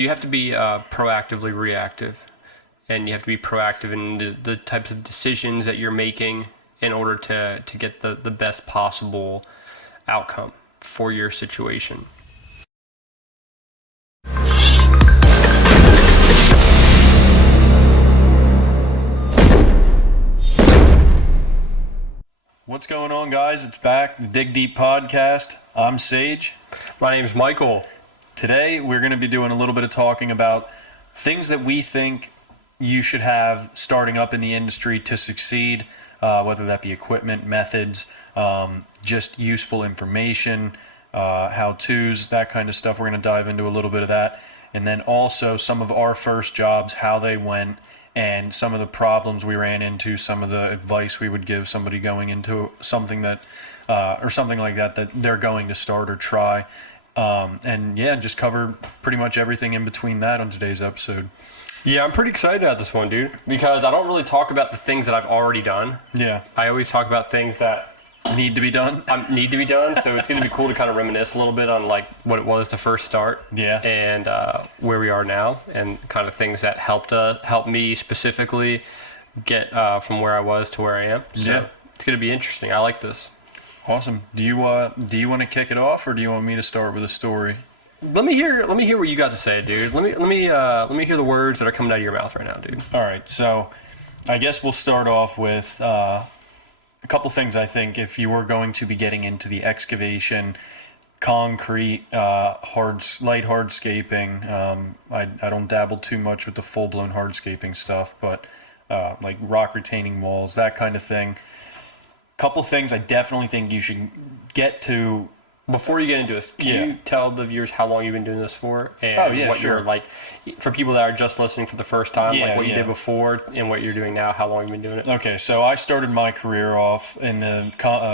You have to be proactively reactive, and you have to be proactive in the types of decisions that you're making in order to get the best possible outcome for your situation. What's going on, guys? It's back, the Dig Deep podcast. I'm Sage. My name's Michael. Today, we're going to be doing a little bit of talking about things that we think you should have starting up in the industry to succeed, whether that be equipment, methods, just useful information, how-tos, that kind of stuff. We're going to dive into a little bit of that. And then also some of our first jobs, how they went, and some of the problems we ran into, some of the advice we would give somebody going into something that, or something like that, that they're going to start or try. And yeah, just cover pretty much everything in between that on today's episode. Yeah, I'm pretty excited about this one, dude, because I don't really talk about the things that I've already done. Yeah. I always talk about things that Need to be done. need to be done, so it's going to be cool to kind of reminisce a little bit on like what it was to first start, Yeah. and where we are now, and kind of things that helped me specifically get from where I was to where I am. So Yeah. it's going to be interesting. I like this. Awesome. Do you want to kick it off, or do you want me to start with a story? Let me hear what you got to say, dude. Let me hear the words that are coming out of your mouth right now, dude. All right. So, I guess we'll start off with a couple things. I think if you were going to be getting into the excavation, concrete, light hardscaping. I don't dabble too much with the full blown hardscaping stuff, but like rock retaining walls, that kind of thing. Couple things I definitely think you should get to. Before you get into this, can you tell the viewers how long you've been doing this for, and what sure. you're like, for people that are just listening for the first time, Yeah, like what you yeah. did before and what you're doing now, how long you've been doing it? Okay, so I started my career off in the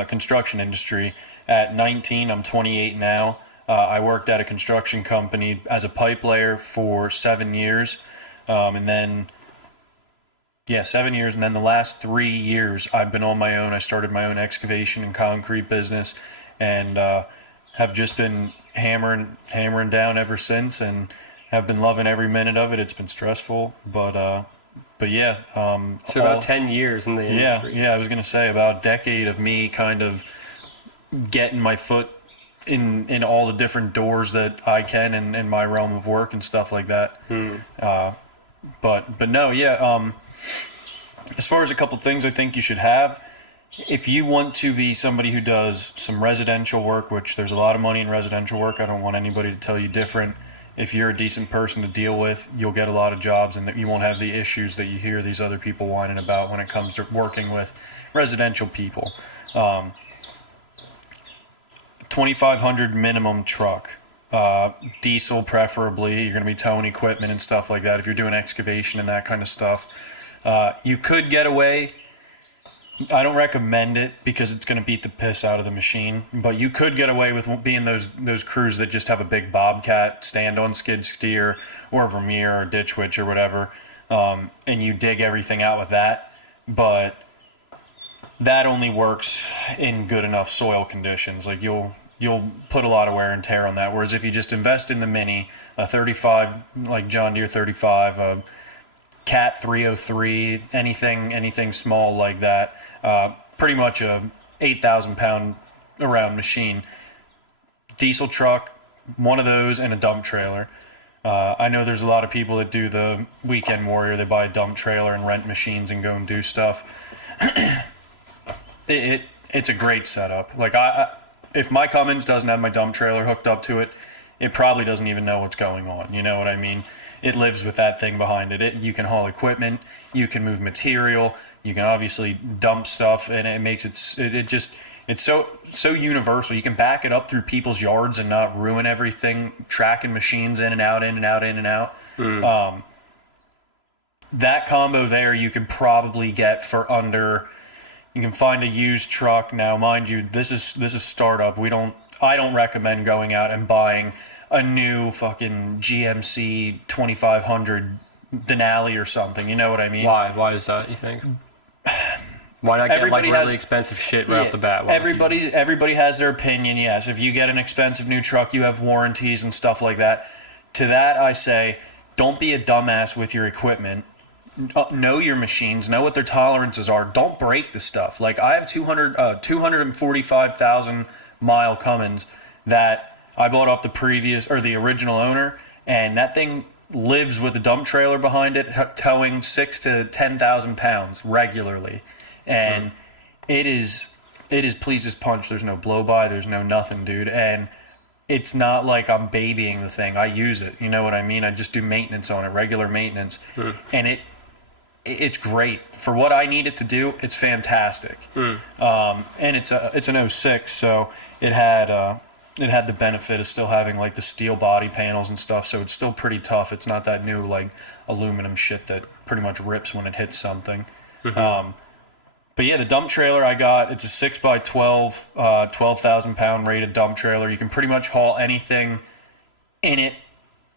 construction industry at 19. I'm 28 now. I worked at a construction company as a pipe layer for 7 years, and then 7 years, and then the last 3 years I've been on my own. I started my own excavation and concrete business, and have just been hammering down ever since, and have been loving every minute of it. It's been stressful, but yeah. So about 10 years in the industry. Yeah. I was gonna say about a decade of me kind of getting my foot in all the different doors that I can in my realm of work and stuff like that. But no, yeah. As far as a couple things I think you should have, if you want to be somebody who does some residential work, which there's a lot of money in residential work, I don't want anybody to tell you different. If you're a decent person to deal with, you'll get a lot of jobs, and that you won't have the issues that you hear these other people whining about when it comes to working with residential people. 2,500 minimum truck. Diesel preferably. You're going to be towing equipment and stuff like that if you're doing excavation and that kind of stuff. You could get away. I don't recommend it because it's going to beat the piss out of the machine, but you could get away with being those crews that just have a big bobcat stand on skid steer or Vermeer or ditch witch or whatever, and you dig everything out with that. But that only works in good enough soil conditions. Like you'll put a lot of wear and tear on that. Whereas if you just invest in the Mini, a 35, like John Deere 35, a Cat 303, anything small like that, pretty much a 8,000 pound around machine. Diesel truck, one of those, and a dump trailer. I know there's a lot of people that do the weekend warrior. They buy a dump trailer and rent machines and go and do stuff. It's a great setup. Like if my Cummins doesn't have my dump trailer hooked up to it, it probably doesn't even know what's going on. You know what I mean? It lives with that thing behind it. You can haul equipment, you can move material, you can obviously dump stuff, and it makes it's so universal. You can back it up through people's yards and not ruin everything, tracking machines in and out, in and out, in and out. That combo there you can probably get for under. You can find a used truck. Now, mind you, this is startup. I don't recommend going out and buying a new fucking GMC 2500 Denali or something. You know what I mean? Why? Why is that, you think? Why not get really expensive shit right off the bat? Everybody has their opinion, yes. If you get an expensive new truck, you have warranties and stuff like that. to that I say, don't be a dumbass with your equipment. Know your machines, know what their tolerances are. Don't break the stuff. Like I have 245,000 mile Cummins that I bought off the original owner, and that thing lives with a dump trailer behind it, towing 6,000 to 10,000 pounds regularly, and it is pleased as punch. There's no blow by, there's no nothing, dude, and it's not like I'm babying the thing. I use it, you know what I mean? I just do maintenance on it, regular maintenance, and it's great for what I need it to do. It's fantastic, and it's an '06, so it had the benefit of still having like the steel body panels and stuff. So it's still pretty tough. It's not that new like aluminum shit that pretty much rips when it hits something. But yeah, the dump trailer I got, it's a 6x12, 12,000 pound rated dump trailer. You can pretty much haul anything in it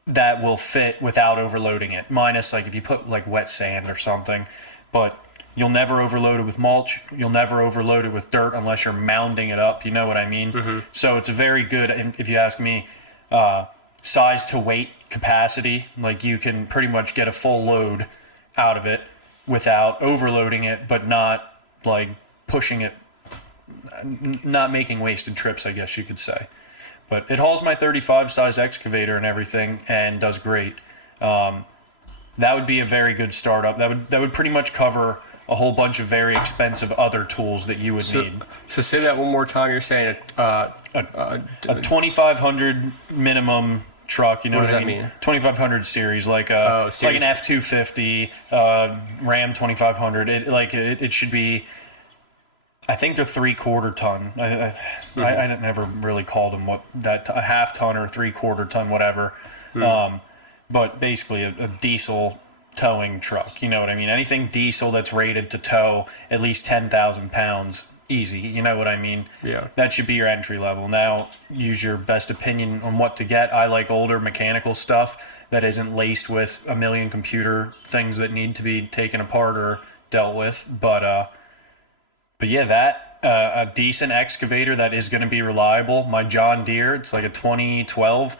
that will fit without overloading it, minus like if you put like wet sand or something. But you'll never overload it with mulch. You'll never overload it with dirt unless you're mounding it up. You know what I mean? So it's a very good, if you ask me, size to weight capacity. Like you can pretty much get a full load out of it without overloading it, but not like pushing it, not making wasted trips, I guess you could say. But it hauls my 35 size excavator and everything and does great. That would be a very good startup. That would pretty much cover a whole bunch of very expensive other tools that you would need. So say that one more time. You're saying a 2,500 minimum truck. You know what I mean? 2,500 series, like an F-250, Ram 2,500. It should be. I think they're 3/4 ton. I never really called them a half ton or 3/4 ton, whatever. But basically a diesel towing truck. You know what I mean? Anything diesel that's rated to tow at least 10,000 pounds, easy. You know what I mean? Yeah. That should be your entry level. Now, use your best opinion on what to get. I like older mechanical stuff that isn't laced with a million computer things that need to be taken apart or dealt with. But yeah, a decent excavator that is going to be reliable. My John Deere, it's like a 2012.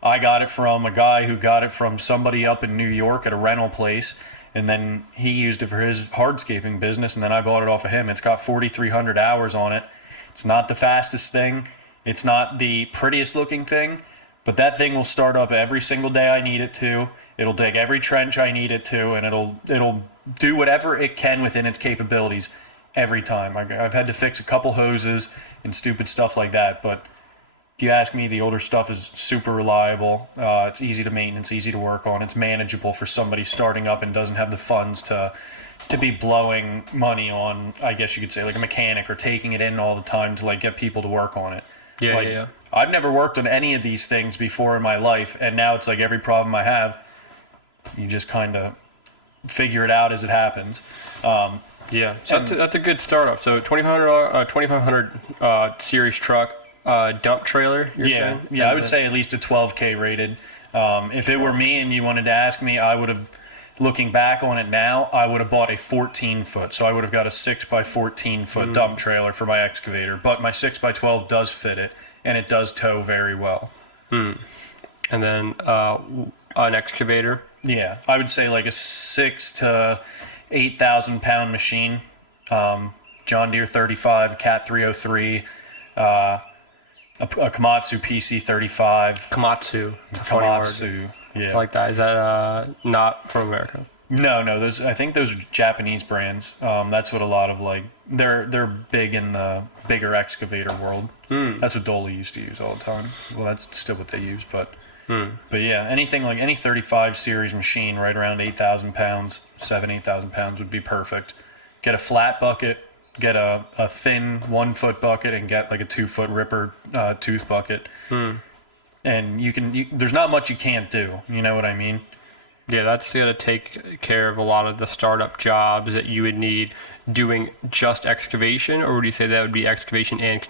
I got it from a guy who got it from somebody up in New York at a rental place, and then he used it for his hardscaping business, and then I bought it off of him. It's got 4,300 hours on it. It's not the fastest thing. It's not the prettiest looking thing, but that thing will start up every single day I need it to. It'll dig every trench I need it to, and it'll do whatever it can within its capabilities every time. I've had to fix a couple hoses and stupid stuff like that, but if you ask me, the older stuff is super reliable. It's easy to maintenance, easy to work on. It's manageable for somebody starting up and doesn't have the funds to be blowing money on, I guess you could say, like a mechanic or taking it in all the time to like get people to work on it. Yeah. I've never worked on any of these things before in my life, and now it's like every problem I have, you just kind of figure it out as it happens. Yeah, so that's a good startup. So 2,500 series truck, dump trailer. You're saying? I would say at least a 12K rated. If it were me and you wanted to ask me, I would have, looking back on it now, I would have bought a 14-foot. So I would have got a 6x14-foot dump trailer for my excavator. But my 6x12 does fit it, and it does tow very well. And then an excavator. Yeah, I would say like a 6,000 to 8,000 pound machine. John Deere 35, Cat 303, a Komatsu PC 35. Komatsu. It's a funny word. Yeah. I like that. Is that not from America? No. I think those are Japanese brands. That's what a lot of they're big in the bigger excavator world. That's what Dolly used to use all the time. Well, that's still what they use, but yeah, anything like any 35 series machine right around 8,000 pounds, 8,000 pounds would be perfect. Get a flat bucket, get a thin 1-foot bucket, and get like a 2-foot ripper tooth bucket. And there's not much you can't do. You know what I mean? Yeah, that's going to take care of a lot of the startup jobs that you would need doing just excavation, or would you say that would be excavation and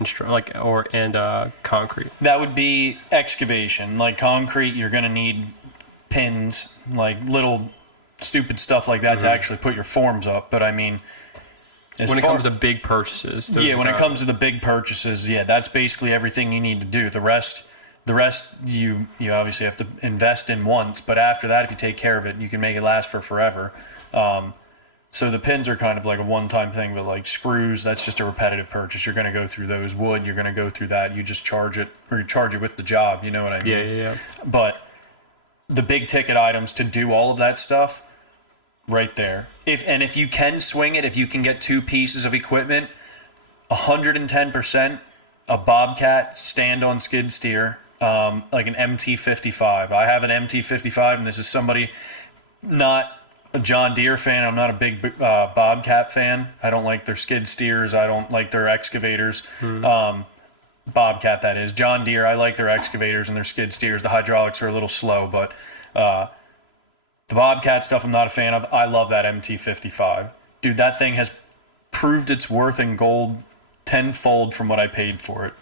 concrete? That would be excavation. Like concrete, you're going to need pins, like little stupid stuff like that to actually put your forms up. But I mean, when it comes to big purchases. When it comes to the big purchases, that's basically everything you need to do. The rest The rest you obviously have to invest in once, but after that, if you take care of it, you can make it last for forever. So the pins are kind of like a one-time thing, but like screws, that's just a repetitive purchase. You're going to go through those. Wood, you're going to go through that. You just charge it, or you charge it with the job. You know what I mean? Yeah. But the big ticket items to do all of that stuff, right there. If you can swing it, if you can get 2 pieces of equipment, 110%, a Bobcat stand-on skid steer, like an MT55. I have an MT55, and this is somebody not a John Deere fan. I'm not a big Bobcat fan. I don't like their skid steers. I don't like their excavators. Bobcat, that is. John Deere, I like their excavators and their skid steers. The hydraulics are a little slow, but the Bobcat stuff I'm not a fan of. I love that MT55. Dude, that thing has proved its worth in gold tenfold from what I paid for it.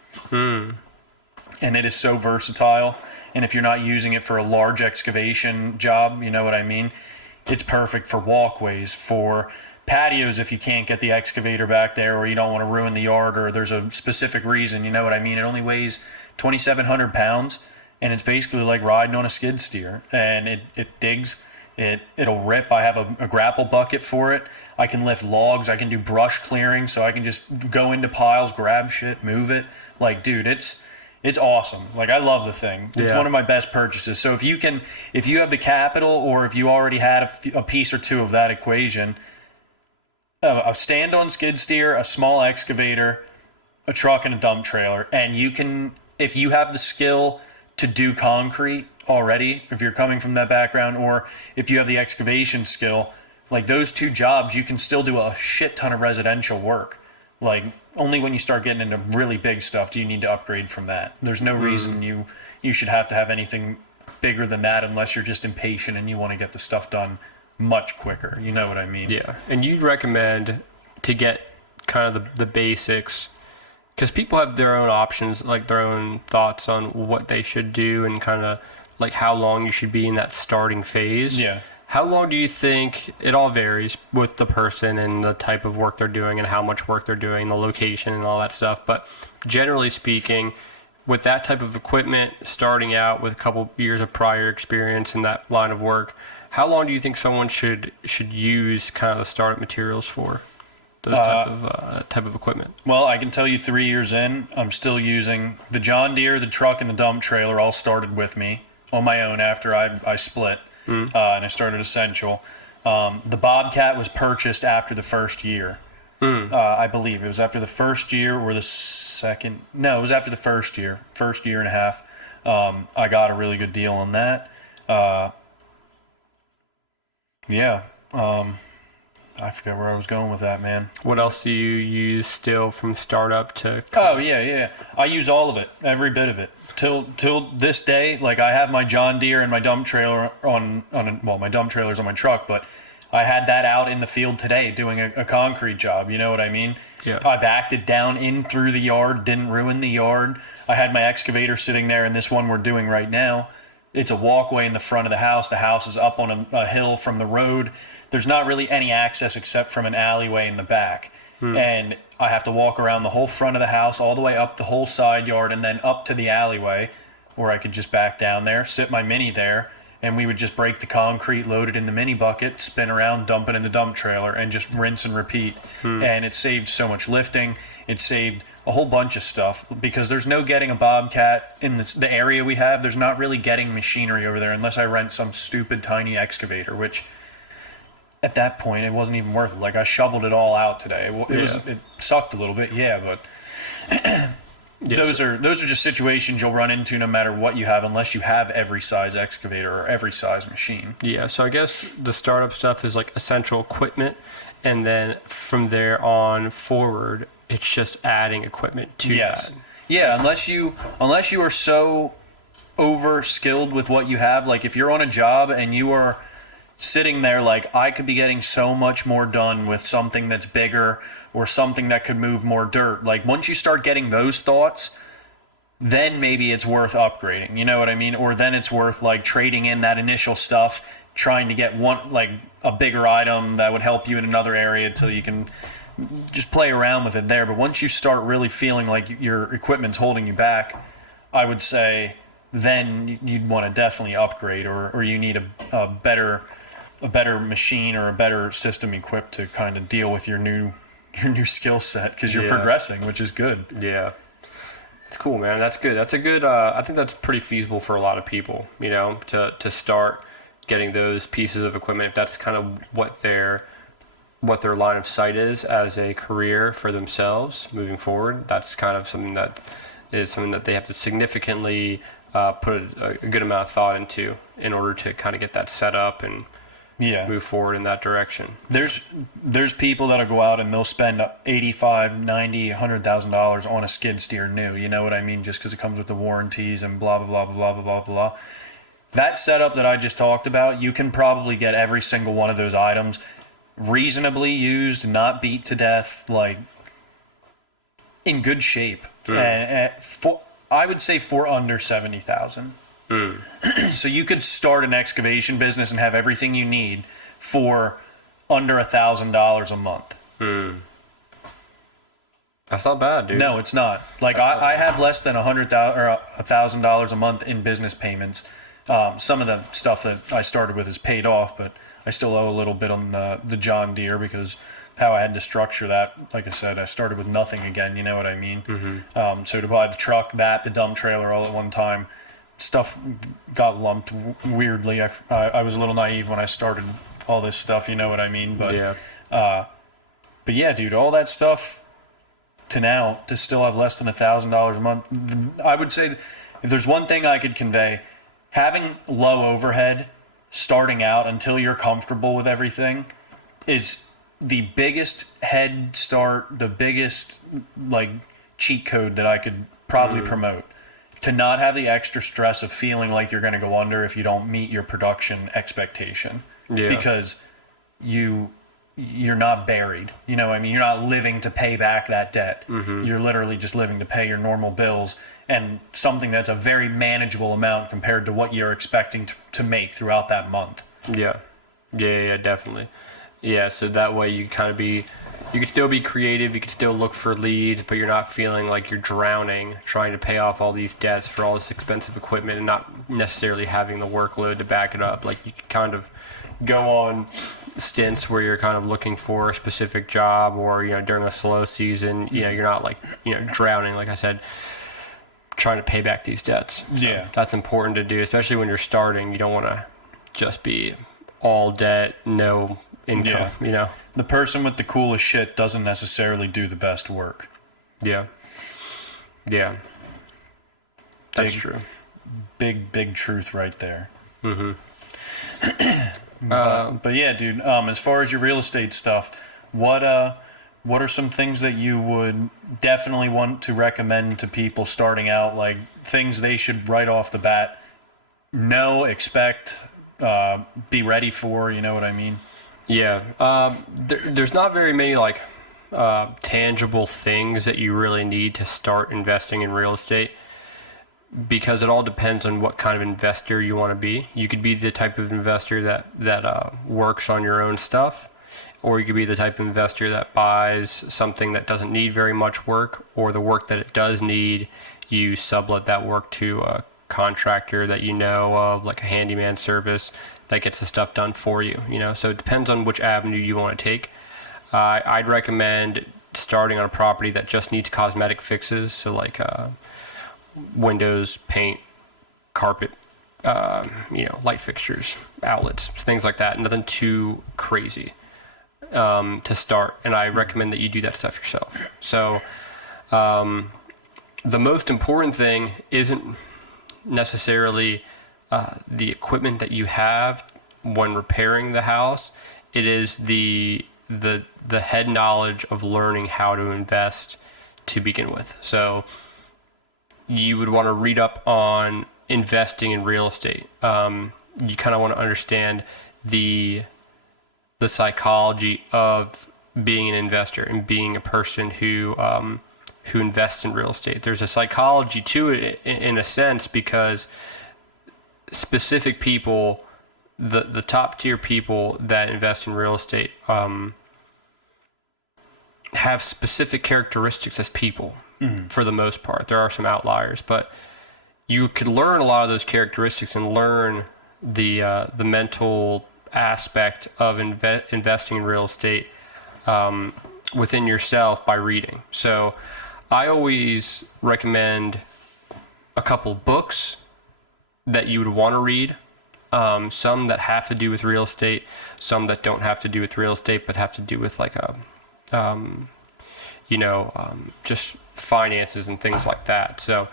And it is so versatile. And if you're not using it for a large excavation job, you know what I mean? It's perfect for walkways, for patios if you can't get the excavator back there, or you don't want to ruin the yard, or there's a specific reason, you know what I mean? It only weighs 2,700 pounds, and it's basically like riding on a skid steer. And it digs, it'll rip. I have a grapple bucket for it. I can lift logs. I can do brush clearing, so I can just go into piles, grab shit, move it. Like, dude, it's awesome. Like, I love the thing. It's one of my best purchases. So if you have the capital, or if you already had a piece or two of that equation, a stand-on skid steer, a small excavator, a truck, and a dump trailer, and you can, if you have the skill to do concrete already, if you're coming from that background, or if you have the excavation skill, like those 2 jobs, you can still do a shit ton of residential work. Like, only when you start getting into really big stuff do you need to upgrade from that. There's no reason you should have to have anything bigger than that, unless you're just impatient and you want to get the stuff done much quicker. You know what I mean? Yeah. And you'd recommend to get kind of the basics, because people have their own options, like their own thoughts on what they should do, and kind of like how long you should be in that starting phase. Yeah. How long do you think? It all varies with the person and the type of work they're doing and how much work they're doing, the location and all that stuff. But generally speaking, with that type of equipment, starting out with a couple years of prior experience in that line of work, how long do you think someone should use kind of the startup materials for those type of equipment? Well, I can tell you 3 years in, I'm still using the John Deere, the truck, and the dump trailer all started with me on my own after I split. And I started Essential. The Bobcat was purchased after the first year. I believe it was after the first year or the second. No, it was after the first year and a half. I got a really good deal on that. I forget where I was going with that, man. What else do you use still from startup to? Oh, yeah. I use all of it, every bit of it. Till this day, like, I have my John Deere and my dump trailer my dump trailer's on my truck, but I had that out in the field today doing a concrete job, you know what I mean? Yeah. I backed it down in through the yard, didn't ruin the yard. I had my excavator sitting there, and this one we're doing right now, it's a walkway in the front of the house. The house is up on a hill from the road. There's not really any access except from an alleyway in the back. And I have to walk around the whole front of the house, all the way up the whole side yard, and then up to the alleyway, where I could just back down there, sit my Mini there, and we would just break the concrete, load it in the Mini bucket, spin around, dump it in the dump trailer, and just rinse and repeat. And it saved so much lifting. It saved a whole bunch of stuff, because there's no getting a Bobcat in the area we have. There's not really getting machinery over there unless I rent some stupid tiny excavator, which at that point it wasn't even worth it. Like, I shoveled it all out today. It sucked a little bit, but those are just situations you'll run into no matter what you have, unless you have every size excavator or every size machine. Yeah, so I guess the startup stuff is like essential equipment, and then from there on forward, it's just adding equipment to that. Yeah, unless you are so over skilled with what you have. Like, if you're on a job and you are sitting there like, I could be getting so much more done with something that's bigger, or something that could move more dirt. Like, once you start getting those thoughts, then maybe it's worth upgrading. You know what I mean? Or then it's worth, like, trading in that initial stuff, trying to get a bigger item that would help you in another area till you can just play around with it there. But once you start really feeling like your equipment's holding you back, I would say then you'd want to definitely upgrade, or you need a better machine or a better system equipped to kind of deal with your new skill set, because you're progressing, which is good. Yeah. It's cool, man. That's good. That's a good, I think that's pretty feasible for a lot of people, to start getting those pieces of equipment. If that's kind of what their line of sight is as a career for themselves moving forward, that's kind of something that they have to significantly put a good amount of thought into in order to kind of get that set up and move forward in that direction. There's people that'll go out and they'll spend $85,000, $90,000, $100,000 on a skid steer new. You know what I mean? Just because it comes with the warranties and blah blah blah blah blah blah blah. That setup that I just talked about, you can probably get every single one of those items reasonably used, not beat to death, like in good shape. And I would say for under 70,000. So you could start an excavation business and have everything you need for under $1,000 a month. That's not bad, dude. No, it's not. Like I have less than $100,000 a month in business payments. Some of the stuff that I started with is paid off, but I still owe a little bit on the John Deere because how I had to structure that. Like I said, I started with nothing again. You know what I mean? Mm-hmm. So to buy the truck, the dump trailer all at one time, stuff got lumped weirdly. I was a little naive when I started all this stuff. You know what I mean? But yeah, dude, all that stuff to now to still have less than $1,000 a month. I would say if there's one thing I could convey, having low overhead starting out until you're comfortable with everything is the biggest head start, the biggest like cheat code that I could probably promote. To not have the extra stress of feeling like you're going to go under if you don't meet your production expectation. Yeah. Because you're not buried. You know what I mean? You're not living to pay back that debt. Mm-hmm. You're literally just living to pay your normal bills and something that's a very manageable amount compared to what you're expecting to make throughout that month. Yeah, definitely. Yeah, so that way you could still be creative, you could still look for leads, but you're not feeling like you're drowning trying to pay off all these debts for all this expensive equipment and not necessarily having the workload to back it up. Like you can kind of go on stints where you're kind of looking for a specific job, or during a slow season, you're not like drowning, like I said, trying to pay back these debts. So that's important to do, especially when you're starting. You don't want to just be all debt, no income. The person with the coolest shit doesn't necessarily do the best work. That's true. Big truth right there. But yeah, dude, as far as your real estate stuff, what are some things that you would definitely want to recommend to people starting out, like things they should right off the bat expect, be ready for, you know what I mean? Yeah. There's not very many tangible things that you really need to start investing in real estate, because it all depends on what kind of investor you want to be. You could be the type of investor that works on your own stuff, or you could be the type of investor that buys something that doesn't need very much work, or the work that it does need, you sublet that work to a contractor that you know of, like a handyman service that gets the stuff done for you. So it depends on which avenue you want to take. I'd recommend starting on a property that just needs cosmetic fixes, so like windows, paint, carpet, light fixtures, outlets, things like that. Nothing too crazy to start, and I recommend that you do that stuff yourself. So the most important thing isn't necessarily the equipment that you have when repairing the house. It is the head knowledge of learning how to invest to begin with. So you would want to read up on investing in real estate. You kind of want to understand the psychology of being an investor and being a person who invests in real estate. There's a psychology to it in a sense, because specific people, the top tier people that invest in real estate have specific characteristics as people. For the most part. There are some outliers, but you could learn a lot of those characteristics and learn the mental aspect of investing in real estate within yourself by reading. So I always recommend a couple books that you would want to read. Some that have to do with real estate, some that don't have to do with real estate, but have to do with like just finances and things like that. So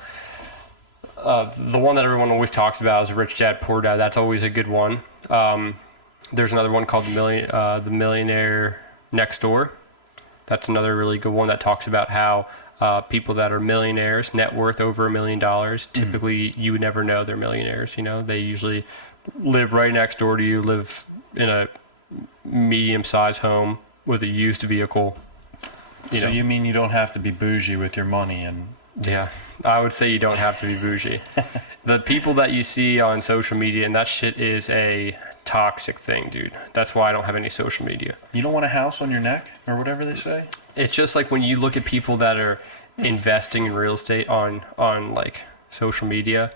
the one that everyone always talks about is Rich Dad Poor Dad. That's always a good one. There's another one called The Millionaire Next Door. That's another really good one that talks about how people that are millionaires, net worth over $1 million, typically you would never know they're millionaires. You know, they usually live right next door to you, live in a medium-sized home with a used vehicle. You mean you don't have to be bougie with your money? And yeah, I would say you don't have to be bougie. The people that you see on social media, and that shit is a toxic thing, dude. That's why I don't have any social media. You don't want a house on your neck or whatever they say? It's just like when you look at people that are investing in real estate on like social media,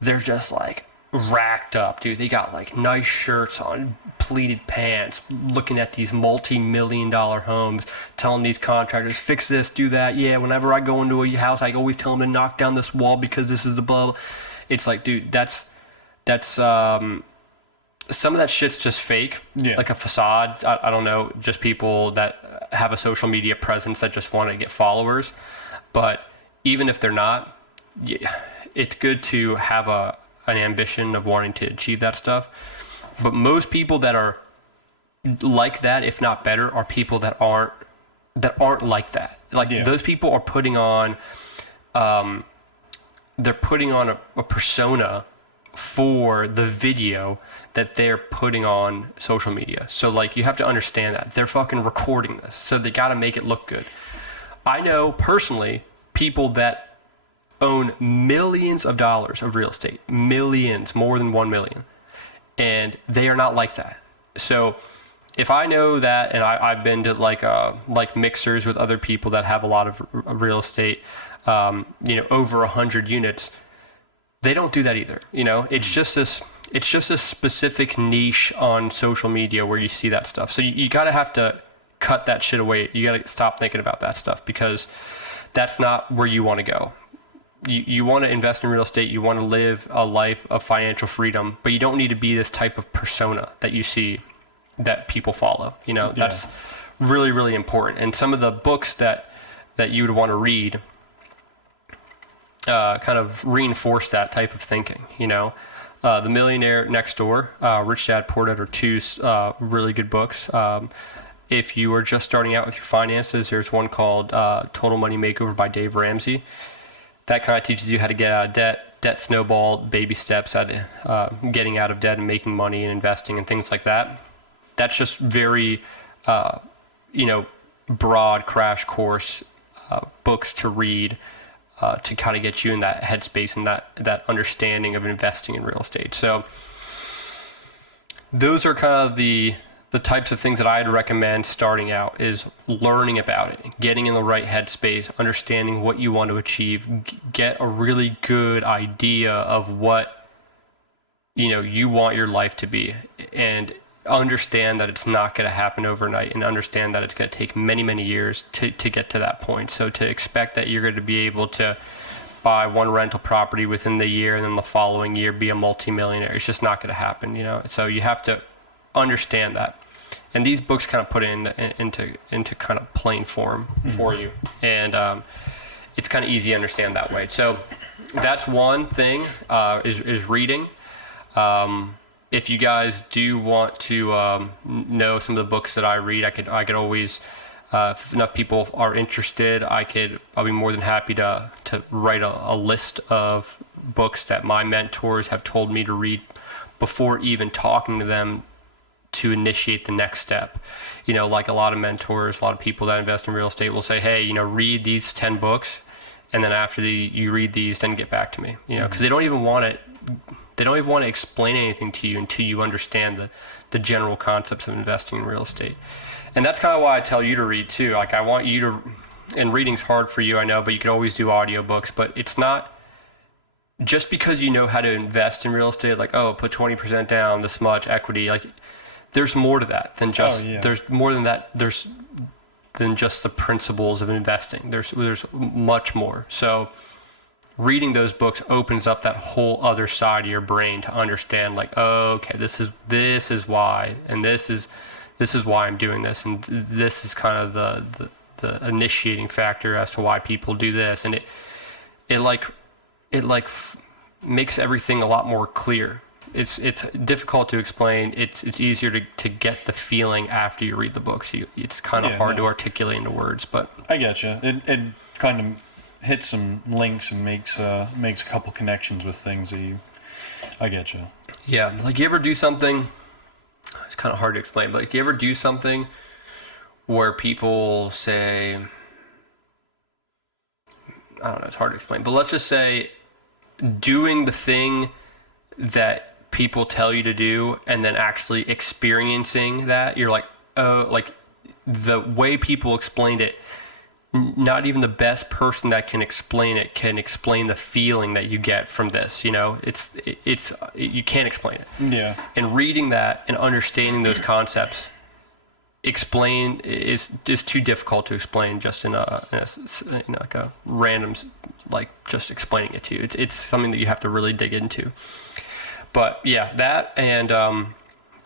they're just like racked up, dude. They got like nice shirts on, pleated pants, looking at these multi-million-dollar homes, telling these contractors, fix this, do that. Yeah, whenever I go into a house, I always tell them to knock down this wall because this is the blah. It's like, dude, that's some of that shit's just fake, like a facade. I don't know, just people that have a social media presence that just want to get followers. But even if they're not, it's good to have an ambition of wanting to achieve that stuff. But most people that are like that, if not better, are people that aren't like that. Like those people are putting on, they're putting on a persona for the video that they're putting on social media. So like you have to understand that they're fucking recording this, so they got to make it look good. I know personally people that own millions of dollars of real estate, millions, more than 1 million, and they are not like that. So if I know that, and I've been to like mixers with other people that have a lot of real estate, over 100 units, they don't do that either. It's just this specific niche on social media where you see that stuff. So you gotta have to cut that shit away. You gotta stop thinking about that stuff, because that's not where you want to go. You want to invest in real estate. You want to live a life of financial freedom, but you don't need to be this type of persona that you see that people follow. That's really, really important. And some of the books that you would want to read kind of reinforce that type of thinking. The Millionaire Next Door, Rich Dad Poor Dad are two really good books. If you are just starting out with your finances, there's one called Total Money Makeover by Dave Ramsey. That kind of teaches you how to get out of debt snowball, baby steps at getting out of debt and making money and investing and things like that. That's just very, broad crash course books to read to kind of get you in that headspace and that understanding of investing in real estate. So those are kind of the types of things that I'd recommend starting out, is learning about it, getting in the right headspace, understanding what you want to achieve, get a really good idea of what you want your life to be, and understand that it's not going to happen overnight, and understand that it's going to take many, many years to get to that point. So to expect that you're going to be able to buy one rental property within the year and then the following year be a multimillionaire, it's just not going to happen, So you have to understand that. And these books kind of put it into kind of plain form for you. And it's kind of easy to understand that way. So that's one thing, is reading. If you guys do want to know some of the books that I read, I could always, if enough people are interested, I'll be more than happy to write a list of books that my mentors have told me to read before even talking to them to initiate the next step. Like a lot of mentors, a lot of people that invest in real estate will say, hey, read these 10 books, and then after you read these, then get back to me. Because they don't even want to explain anything to you until you understand the general concepts of investing in real estate. And that's kind of why I tell you to read too. Like I want you to, and reading's hard for you, I know, but you can always do audiobooks, but it's not just because you know how to invest in real estate, like, oh, put 20% down, this much equity, like, there's more to that than just, there's more than that. There's than just the principles of investing. There's much more. So reading those books opens up that whole other side of your brain to understand, like, oh, okay, this is why, and this is why I'm doing this, and this is kind of the initiating factor as to why people do this, and it makes everything a lot more clear. It's difficult to explain. It's easier to get the feeling after you read the books. It's kind of hard to articulate into words, but I get you. It kind of hits some links and makes a couple connections with things that I get you. Yeah, like you ever do something, it's kind of hard to explain, but like you ever do something where people say, I don't know, it's hard to explain, but let's just say doing the thing that people tell you to do and then actually experiencing that, you're like, oh, like the way people explained it, not even the best person that can explain it can explain the feeling that you get from this, you know. It's you can't explain it. Yeah. And reading that and understanding those concepts is too difficult to explain just in like a random, like just explaining it to you. It's something that you have to really dig into. But yeah, that, and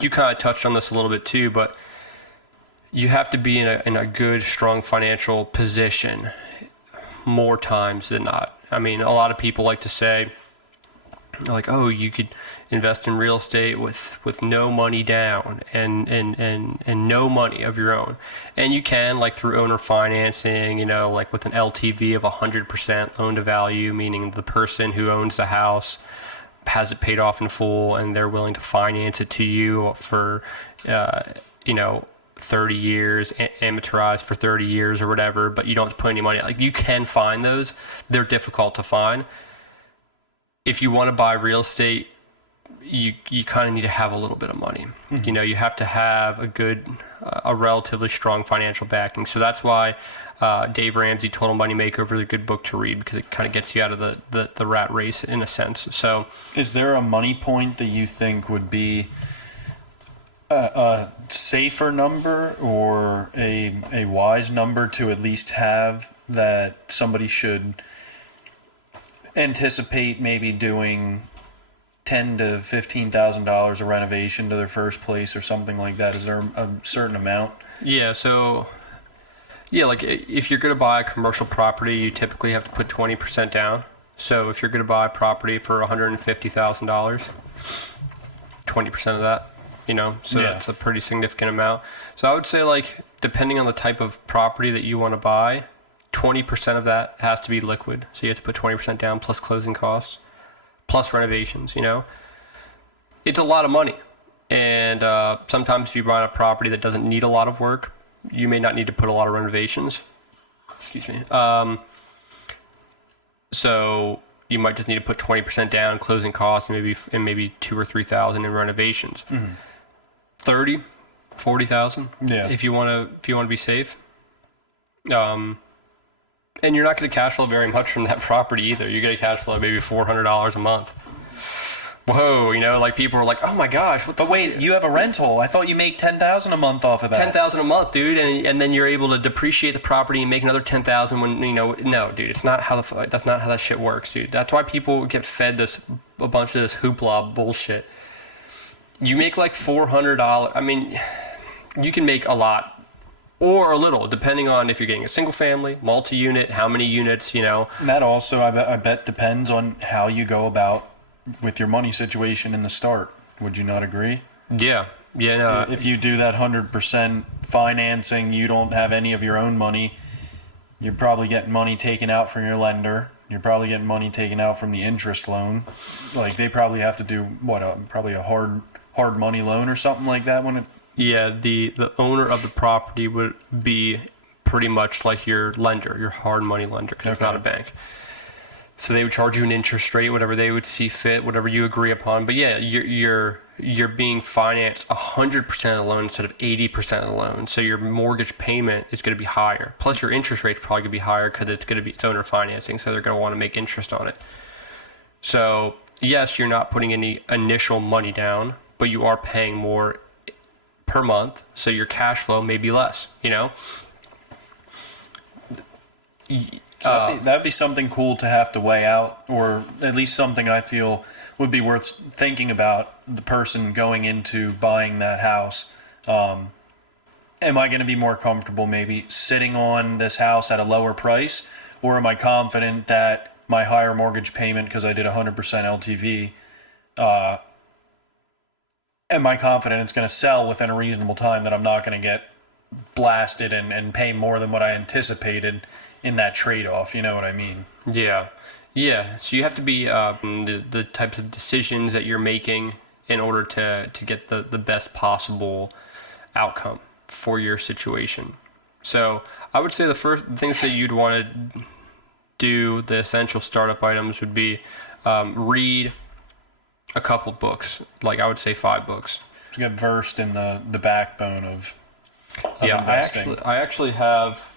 you kind of touched on this a little bit too, but you have to be in a good, strong financial position more times than not. I mean, a lot of people like to say, like, oh, you could invest in real estate with no money down and no money of your own. And you can, like, through owner financing, you know, like with an LTV of 100% loan to value, meaning the person who owns the house has it paid off in full and they're willing to finance it to you for, 30 years, amortized for 30 years or whatever, but you don't have to put any money. Like, you can find those. They're difficult to find. If you want to buy real estate, you kind of need to have a little bit of money. Mm-hmm. You know, you have to have a relatively strong financial backing. So that's why Dave Ramsey, Total Money Makeover, is a good book to read, because it kind of gets you out of the rat race in a sense. So, is there a money point that you think would be a safer number or a wise number to at least have, that somebody should anticipate maybe doing $10,000 to $15,000 of renovation to their first place or something like that? Is there a certain amount? Yeah, so like if you're going to buy a commercial property, you typically have to put 20% down. So if you're going to buy a property for $150,000, 20% of that, you know, so that's a pretty significant amount. So I would say, like, depending on the type of property that you want to buy, 20% of that has to be liquid. So you have to put 20% down plus closing costs, plus renovations, you know. It's a lot of money. And sometimes if you buy a property that doesn't need a lot of work, you may not need to put a lot of renovations. Excuse me. So you might just need to put 20% down, closing costs, and maybe $2,000 or $3,000 in renovations. Mm-hmm. 30, 40,000. Yeah. If you want to be safe. And you're not going to cash flow very much from that property either. You're going to cash flow maybe $400 a month. Whoa, you know, like people are like, oh my gosh. But wait, you have a rental. I thought you make $10,000 a month off of that. $10,000 a month, dude, and then you're able to depreciate the property and make another $10,000 when, you know, no, dude, that's not how that shit works, dude. That's why people get fed a bunch of this hoopla bullshit. You make like $400. I mean, you can make a lot or a little, depending on if you're getting a single family, multi-unit, how many units, you know. And that also, I bet depends on how you go about with your money situation in the start. Would you not agree? Yeah. No. If you do that 100% financing, you don't have any of your own money, you're probably getting money taken out from your lender. You're probably getting money taken out from the interest loan. Like, they probably have to do probably a hard money loan or something like that when it. Yeah, the owner of the property would be pretty much like your lender, your hard money lender, because it's not a bank. So they would charge you an interest rate, whatever they would see fit, whatever you agree upon. But yeah, you're being financed 100% of the loan instead of 80% of the loan. So your mortgage payment is going to be higher. Plus your interest rate's probably going to be higher because it's going to be its owner financing. So they're going to want to make interest on it. So yes, you're not putting any initial money down, but you are paying more per month, so your cash flow may be less, you know? So that'd be something cool to have to weigh out, or at least something I feel would be worth thinking about the person going into buying that house. Am I going to be more comfortable maybe sitting on this house at a lower price, or am I confident that my higher mortgage payment, because I did 100% LTV, am I confident it's going to sell within a reasonable time, that I'm not going to get blasted and pay more than what I anticipated in that trade-off? You know what I mean? Yeah. Yeah. So you have to be the types of decisions that you're making in order to get the best possible outcome for your situation. So I would say the first things that you'd want to do, the essential startup items, would be read a couple books. Like I would say 5 books. To get versed in the backbone of Yeah, investing. I actually have.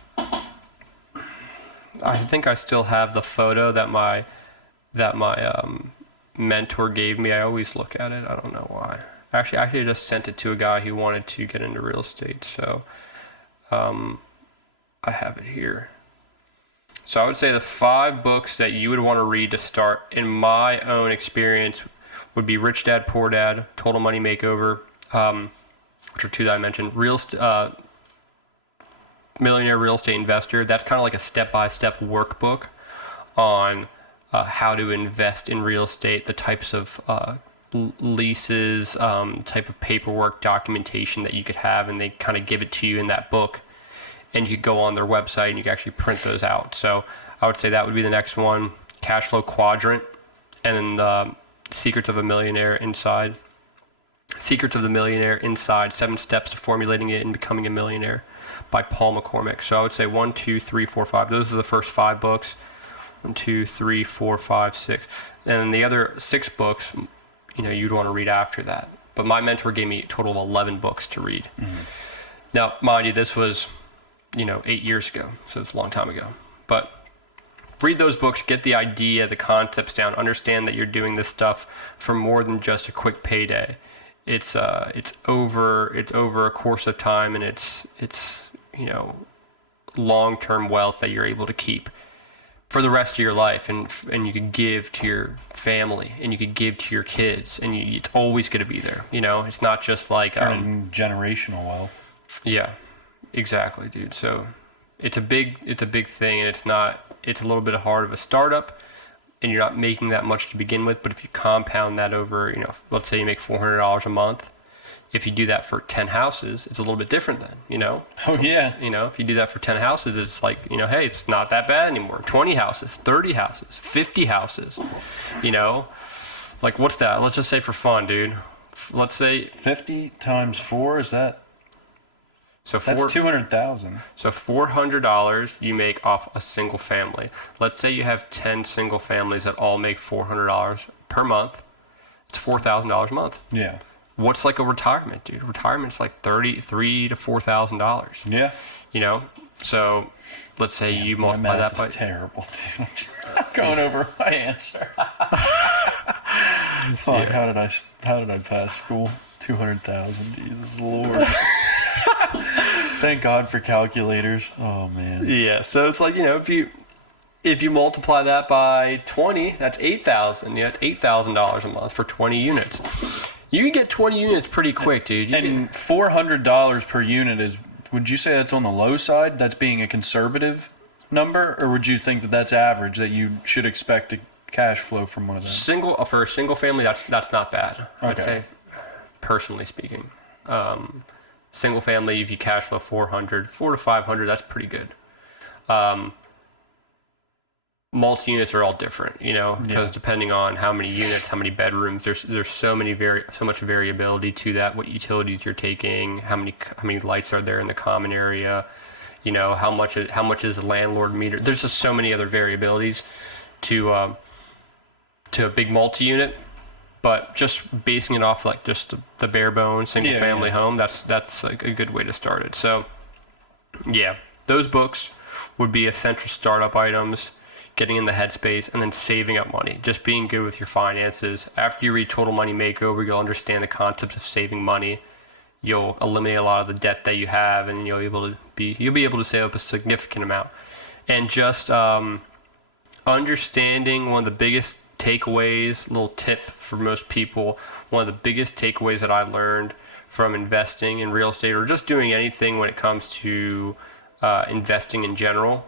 I think I still have the photo that my mentor gave me. I always look at it. I don't know why. Actually, I actually just sent it to a guy who wanted to get into real estate. So I have it here. So I would say the 5 books that you would want to read to start, in my own experience, would be Rich Dad Poor Dad, Total Money Makeover, which are 2 that I mentioned. Millionaire Real Estate Investor. That's kind of like a step-by-step workbook on how to invest in real estate, the types of leases, type of paperwork, documentation that you could have, and they kind of give it to you in that book. And you could go on their website and you can actually print those out. So I would say that would be the next one. Cash Flow Quadrant, and then Secrets of a Millionaire Inside. Secrets of the Millionaire Inside, 7 Steps to Formulating It and Becoming a Millionaire, by Paul McCormick. So I would say 1, 2, 3, 4, 5. Those are the first 5 books. 1, 2, 3, 4, 5, 6. And then the other 6 books, you'd want to read after that. But my mentor gave me a total of 11 books to read. Mm-hmm. Now, mind you, this was, 8 years ago. So it's a long time ago. But read those books, get the idea, the concepts down, understand that you're doing this stuff for more than just a quick payday. It's over a course of time, and it's long-term wealth that you're able to keep for the rest of your life, and you could give to your family, and you could give to your kids, and it's always going to be there. It's not just like generational wealth. Yeah, exactly, dude. So it's a big thing, and it's a little bit hard of a startup, and you're not making that much to begin with. But if you compound that over, let's say you make $400 a month. If you do that for 10 houses, it's a little bit different then, Oh, yeah. If you do that for 10 houses, it's like, hey, it's not that bad anymore. 20 houses, 30 houses, 50 houses, like what's that? Let's just say for fun, dude. Let's say 50 times 4, is that? So that's 200,000. So $400 you make off a single family. Let's say you have 10 single families that all make $400 per month. It's $4,000 a month. Yeah. What's like a retirement, dude? Retirement's like $3,000 to $4,000. Yeah. So let's say you multiply that by. Terrible, dude. I'm going over my answer. Fuck. Yeah. How did I pass school? 200,000. Jesus Lord. Thank God for calculators. Oh man. Yeah. So it's like, if you multiply that by 20, that's 8,000. That's $8,000 a month for 20 units. You can get 20 units pretty quick, dude. And $400 per unit is, would you say that's on the low side? That's being a conservative number? Or would you think that that's average, that you should expect a cash flow from one of them? For a single family, that's not bad. Okay. I'd say, personally speaking. Single family, if you cash flow 400 to 500, that's pretty good. Multi-units are all different, because depending on how many units, how many bedrooms, there's so much variability to that. What utilities you're taking, how many lights are there in the common area, how much is the landlord meter. There's just so many other variabilities to a big multi-unit. But just basing it off like just the bare bones single family home, that's like a good way to start it. So yeah, those books would be essential startup items. getting in the headspace, and then saving up money. Just being good with your finances. After you read Total Money Makeover, you'll understand the concepts of saving money. You'll eliminate a lot of the debt that you have, and you'll be able to save up a significant amount. And just understanding one of the biggest takeaways, little tip for most people, one of the biggest takeaways that I learned from investing in real estate or just doing anything when it comes to investing in general,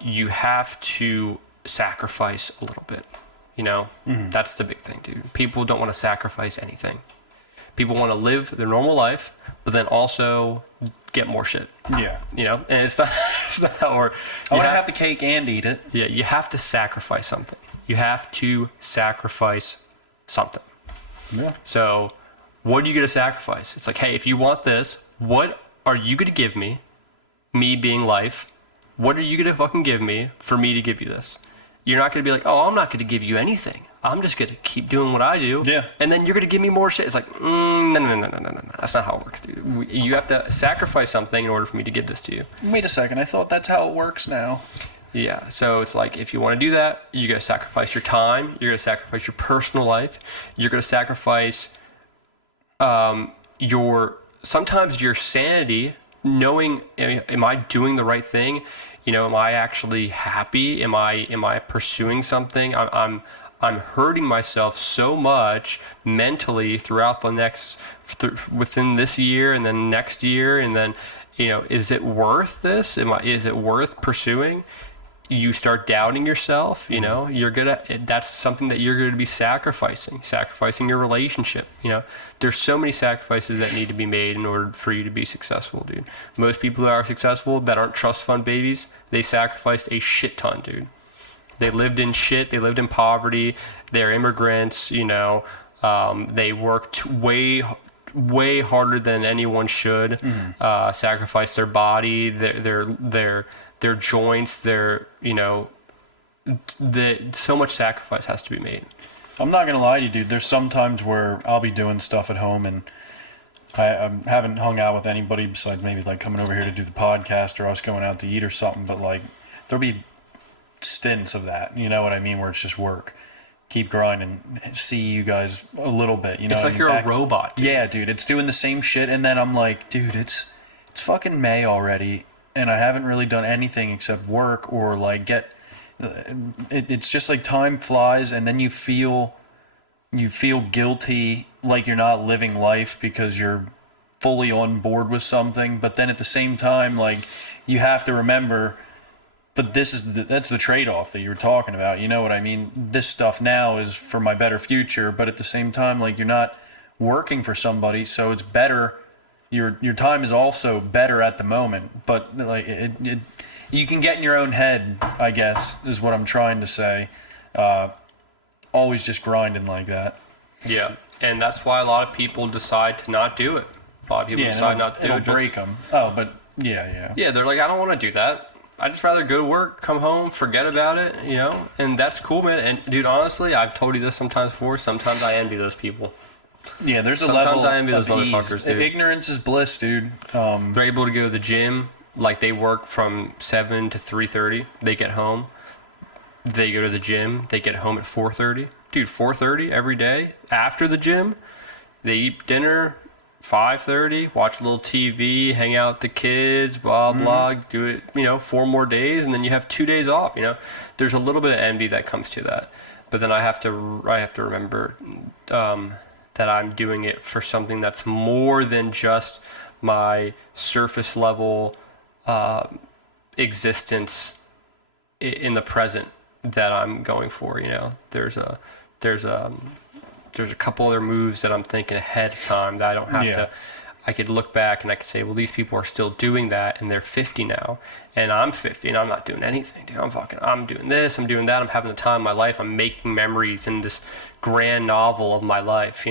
you have to sacrifice a little bit. That's the big thing, dude. People don't want to sacrifice anything. People want to live their normal life, but then also get more shit. Yeah. And it's not how it works. I want to have the cake and eat it. Yeah, you have to sacrifice something. You have to sacrifice something. Yeah. So, what are you going to sacrifice? It's like, hey, if you want this, what are you going to give me? Me being life. What are you going to fucking give me for me to give you this? You're not going to be like, oh, I'm not going to give you anything. I'm just going to keep doing what I do. Yeah. And then you're going to give me more shit. It's like, no. That's not how it works, dude. You have to sacrifice something in order for me to give this to you. Wait a second. I thought that's how it works now. Yeah. So it's like, if you want to do that, you're going to sacrifice your time. You're going to sacrifice your personal life. You're going to sacrifice sometimes your sanity, knowing, am I doing the right thing? Am I actually happy? Am I pursuing something? I'm hurting myself so much mentally throughout the within this year and then next year, and then is it worth this? Is it worth pursuing? You start doubting yourself. That's something that you're going to be sacrificing your relationship. There's so many sacrifices that need to be made in order for you to be successful, dude. Most people that are successful that aren't trust fund babies, they sacrificed a shit ton, dude. They lived in shit. They lived in poverty. They're immigrants. They worked way harder than anyone should. Sacrifice their body, their joints, so much sacrifice has to be made. I'm not gonna lie to you, dude. There's some times where I'll be doing stuff at home and I haven't hung out with anybody besides maybe like coming over here to do the podcast or us going out to eat or something. But like there'll be stints of that, you know what I mean, where it's just work. Keep grinding, see you guys a little bit, It's like you're a robot, dude. Yeah, dude, it's doing the same shit, and then I'm like, dude, it's fucking May already, and I haven't really done anything except work or like it's just like time flies, and then you feel guilty, like you're not living life because you're fully on board with something, but then at the same time, like, you have to remember, but that's the trade-off that you were talking about. You know what I mean? This stuff now is for my better future, but at the same time, like, you're not working for somebody, so it's better. Your time is also better at the moment, but like you can get in your own head, I guess, is what I'm trying to say. Always just grinding like that. Yeah, and that's why a lot of people decide to not do it. A lot of people decide not to do it. It'll break them. Oh, but yeah. Yeah, they're like, I don't want to do that. I'd just rather go to work, come home, forget about it, and that's cool, man. And dude, honestly, I've told you this sometimes before. Sometimes I envy those people. Yeah, there's a sometimes level I envy those of motherfuckers, ease. dude. Ignorance is bliss, dude. They're able to go to the gym, like they work from 7 to 3:30. They get home. They go to the gym. They get home at 4:30. Dude, 4:30 every day. After the gym, they eat dinner. 5:30, watch a little TV, hang out with the kids, blah blah. Do it, 4 more days, and then you have 2 days off. There's a little bit of envy that comes to that, but then I have to remember that I'm doing it for something that's more than just my surface level existence in the present that I'm going for. There's a couple other moves that I'm thinking ahead of time that I don't have to. I could look back and I could say, well, these people are still doing that and they're 50 now, and I'm 50 and I'm not doing anything, dude. I'm doing this, I'm doing that, I'm having the time of my life, I'm making memories in this grand novel of my life,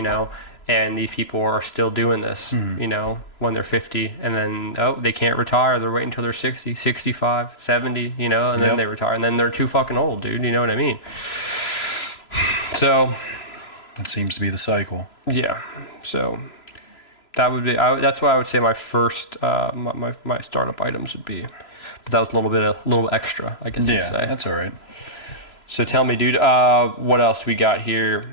and these people are still doing this, when they're 50, and then, they can't retire, they're waiting until they're 60, 65, 70, and then they retire, and then they're too fucking old, dude, you know what I mean? So... It seems to be the cycle. Yeah, so... That would be. That's what I would say my first my startup items would be. But that was a little extra, I guess you'd say. That's all right. So tell me, dude, what else we got here?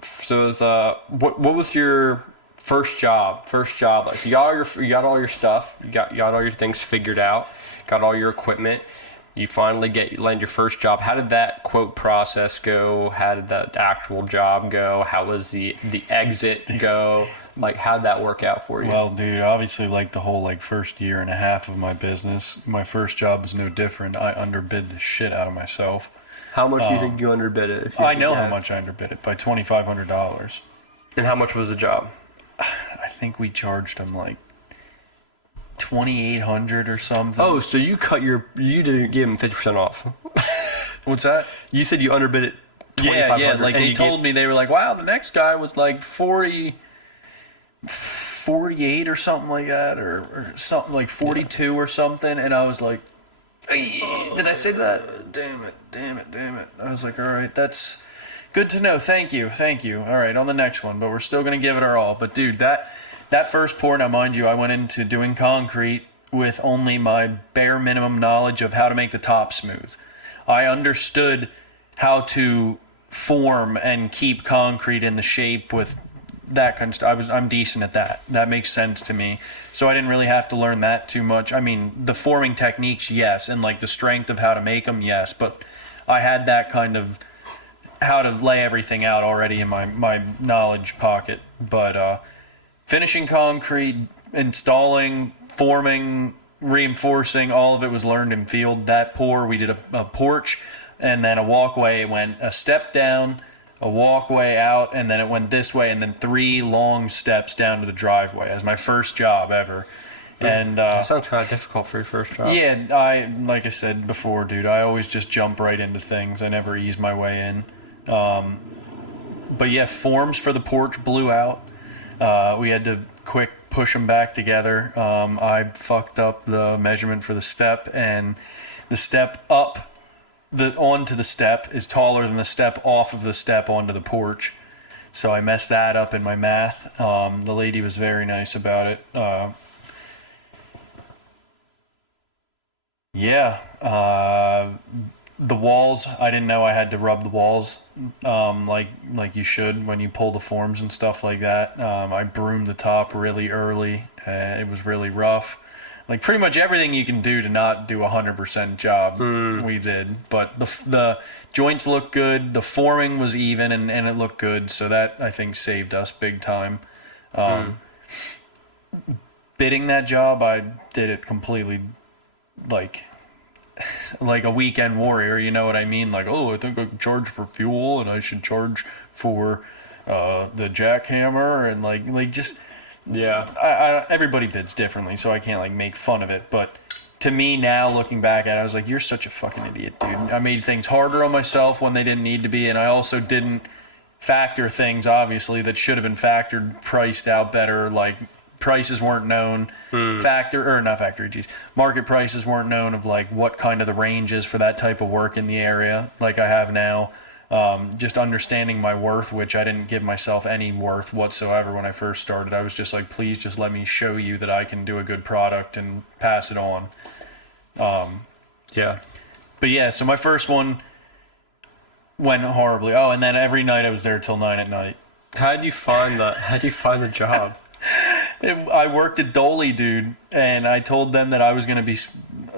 So what was your first job? Like you got all your stuff, you got all your things figured out, got all your equipment. You finally land your first job. How did that quote process go? How did that actual job go? How was the exit go? Like, how'd that work out for you? Well, dude, obviously, like the whole like first year and a half of my business, my first job was no different. I underbid the shit out of myself. How much do you think you underbid it? If you I know how much I underbid it by $2,500. And how much was the job? I think we charged them like 2,800 or something. Oh, so you didn't give them 50% off. What's that? You said you underbid it 2,500. Yeah. Like they told me, they were like, "Wow, the next guy was like 48 or something like that, or something like 42 or something." And I was like, "Did I say that? Damn it!" I was like, "All right, that's good to know. Thank you. All right, on the next one, but we're still gonna give it our all." But dude, that first pour, now mind you, I went into doing concrete with only my bare minimum knowledge of how to make the top smooth. I understood how to form and keep concrete in the shape with that kind of stuff. I'm decent at that. That makes sense to me. So I didn't really have to learn that too much. I mean, the forming techniques, yes, and like the strength of how to make them, yes, but I had that kind of how to lay everything out already in my knowledge pocket. But finishing concrete, installing, forming, reinforcing, all of it was learned in field. That pour, we did a porch and then a walkway. It went a step down, a walkway out, and then it went this way, and then 3 long steps down to the driveway as my first job ever. And that sounds kind of difficult for your first job. Yeah, like I said before, dude, I always just jump right into things. I never ease my way in. But yeah, forms for the porch blew out. We had to quick push them back together. I fucked up the measurement for the step, and the step up onto the step is taller than the step off of the step onto the porch. So I messed that up in my math. The lady was very nice about it. The walls, I didn't know I had to rub the walls like you should when you pull the forms and stuff like that. I broomed the top really early, and it was really rough. Like pretty much everything you can do to not do 100% job, we did. But the joints looked good, the forming was even, and it looked good, so that I think saved us big time. Bidding that job, I did it completely like a weekend warrior, you know what I mean? Like, oh, I think I can charge for fuel, and I should charge for the jackhammer, and like just yeah. Everybody bids differently, so I can't like make fun of it. But to me now, looking back at it, I was like, you're such a fucking idiot, dude. I made things harder on myself when they didn't need to be, and I also didn't factor things obviously that should have been factored, priced out better, like. Prices weren't known, market prices weren't known of like what kind of the range is for that type of work in the area like I have now. Just understanding my worth, which I didn't give myself any worth whatsoever when I first started. I was just like, please just let me show you that I can do a good product and pass it on. But yeah, so my first one went horribly. Oh, and then every night I was there till 9 p.m. How'd you find the job? I worked at Dolly, dude, and I told them that I was going to be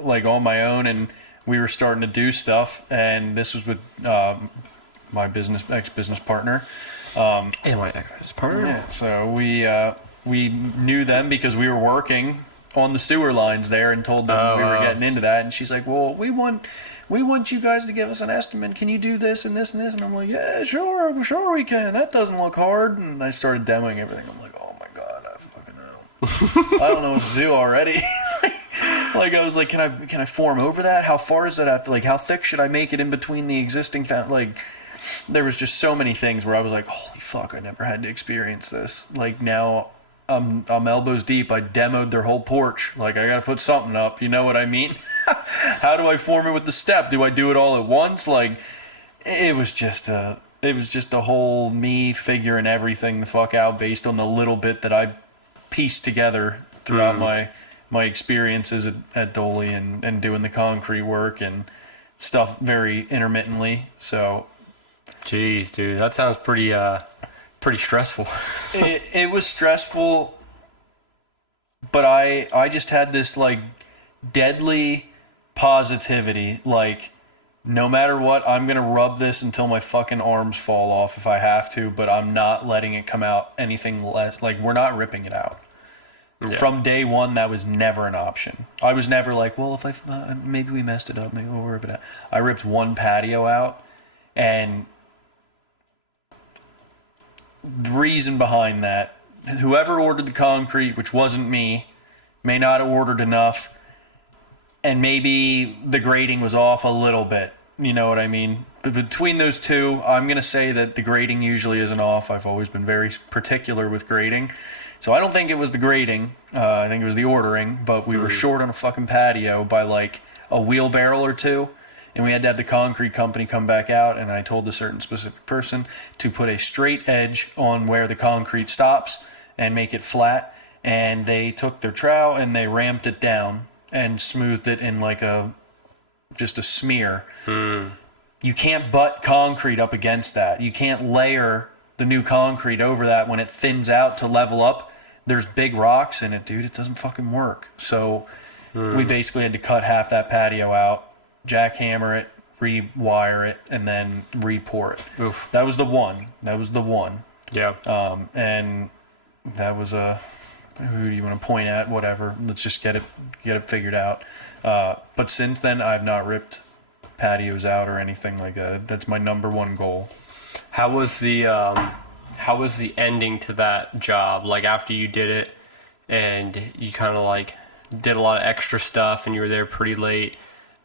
like on my own, and we were starting to do stuff, and this was with my ex-business partner. My ex-business partner? Yeah, so we knew them because we were working on the sewer lines there and told them we were getting into that, and she's like, well, we want you guys to give us an estimate. Can you do this and this and this? And I'm like, yeah, sure we can. That doesn't look hard. And I started demoing everything. I'm like, oh my God, I fucking know. I don't know what to do already. Like I was like, can I form over that? How far does that have to, like, how thick should I make it in between the existing like, there was just so many things where I was like, holy fuck, I never had to experience this. Like now I'm elbows deep. I demoed their whole porch. Like I got to put something up. You know what I mean? How do I form it with the step? Do I do it all at once? Like it was just It was just a whole me figuring everything the fuck out based on the little bit that I pieced together throughout my experiences at Dolly and doing the concrete work and stuff very intermittently. So Jeez, dude, that sounds pretty stressful. it was stressful, but I just had this like deadly positivity, like no matter what, I'm gonna rub this until my fucking arms fall off if I have to, but I'm not letting it come out anything less. Like, we're not ripping it out. Yeah. From day one, that was never an option. I was never like, well, if maybe we messed it up, maybe we'll rip it out. I ripped one patio out, and the reason behind that, whoever ordered the concrete, which wasn't me, may not have ordered enough, and maybe the grading was off a little bit. You know what I mean? But between those two, I'm going to say that the grading usually isn't off. I've always been very particular with grading. So I don't think it was the grading. I think it was the ordering. But we were short on a fucking patio by like a wheelbarrow or two. And we had to have the concrete company come back out. And I told a certain specific person to put a straight edge on where the concrete stops and make it flat. And they took their trowel and they ramped it down and smoothed it in like just a smear. You can't butt concrete up against that. You can't layer the new concrete over that when it thins out to level up. There's big rocks in it, dude. It doesn't fucking work. So we basically had to cut half that patio out, jackhammer it, rewire it, and then re-pour it. Oof. That was the one. Yeah. And that was who do you want to point at? Whatever. Let's just get it figured out. But since then, I've not ripped patios out or anything like that. That's my number one goal. How was the ending to that job? Like, after you did it and you kind of like did a lot of extra stuff and you were there pretty late,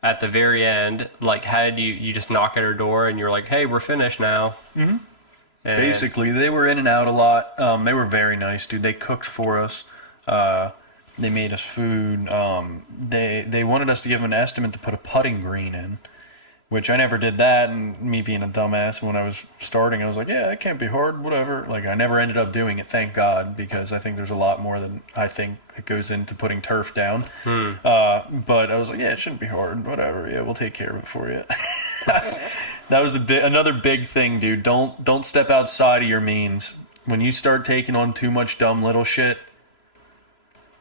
at the very end, like, how did you just knock at her door and you're like, hey, we're finished now? Mm-hmm. And basically, they were in and out a lot. They were very nice, dude. They cooked for us. They made us food. They wanted us to give them an estimate to put a putting green in, which I never did that. And me being a dumbass, when I was starting, I was like, yeah, that can't be hard, whatever. Like, I never ended up doing it, thank God, because I think there's a lot more than I think that goes into putting turf down. But I was like, yeah, it shouldn't be hard, whatever. Yeah, we'll take care of it for you. That was another big thing, dude. Don't step outside of your means. When you start taking on too much dumb little shit,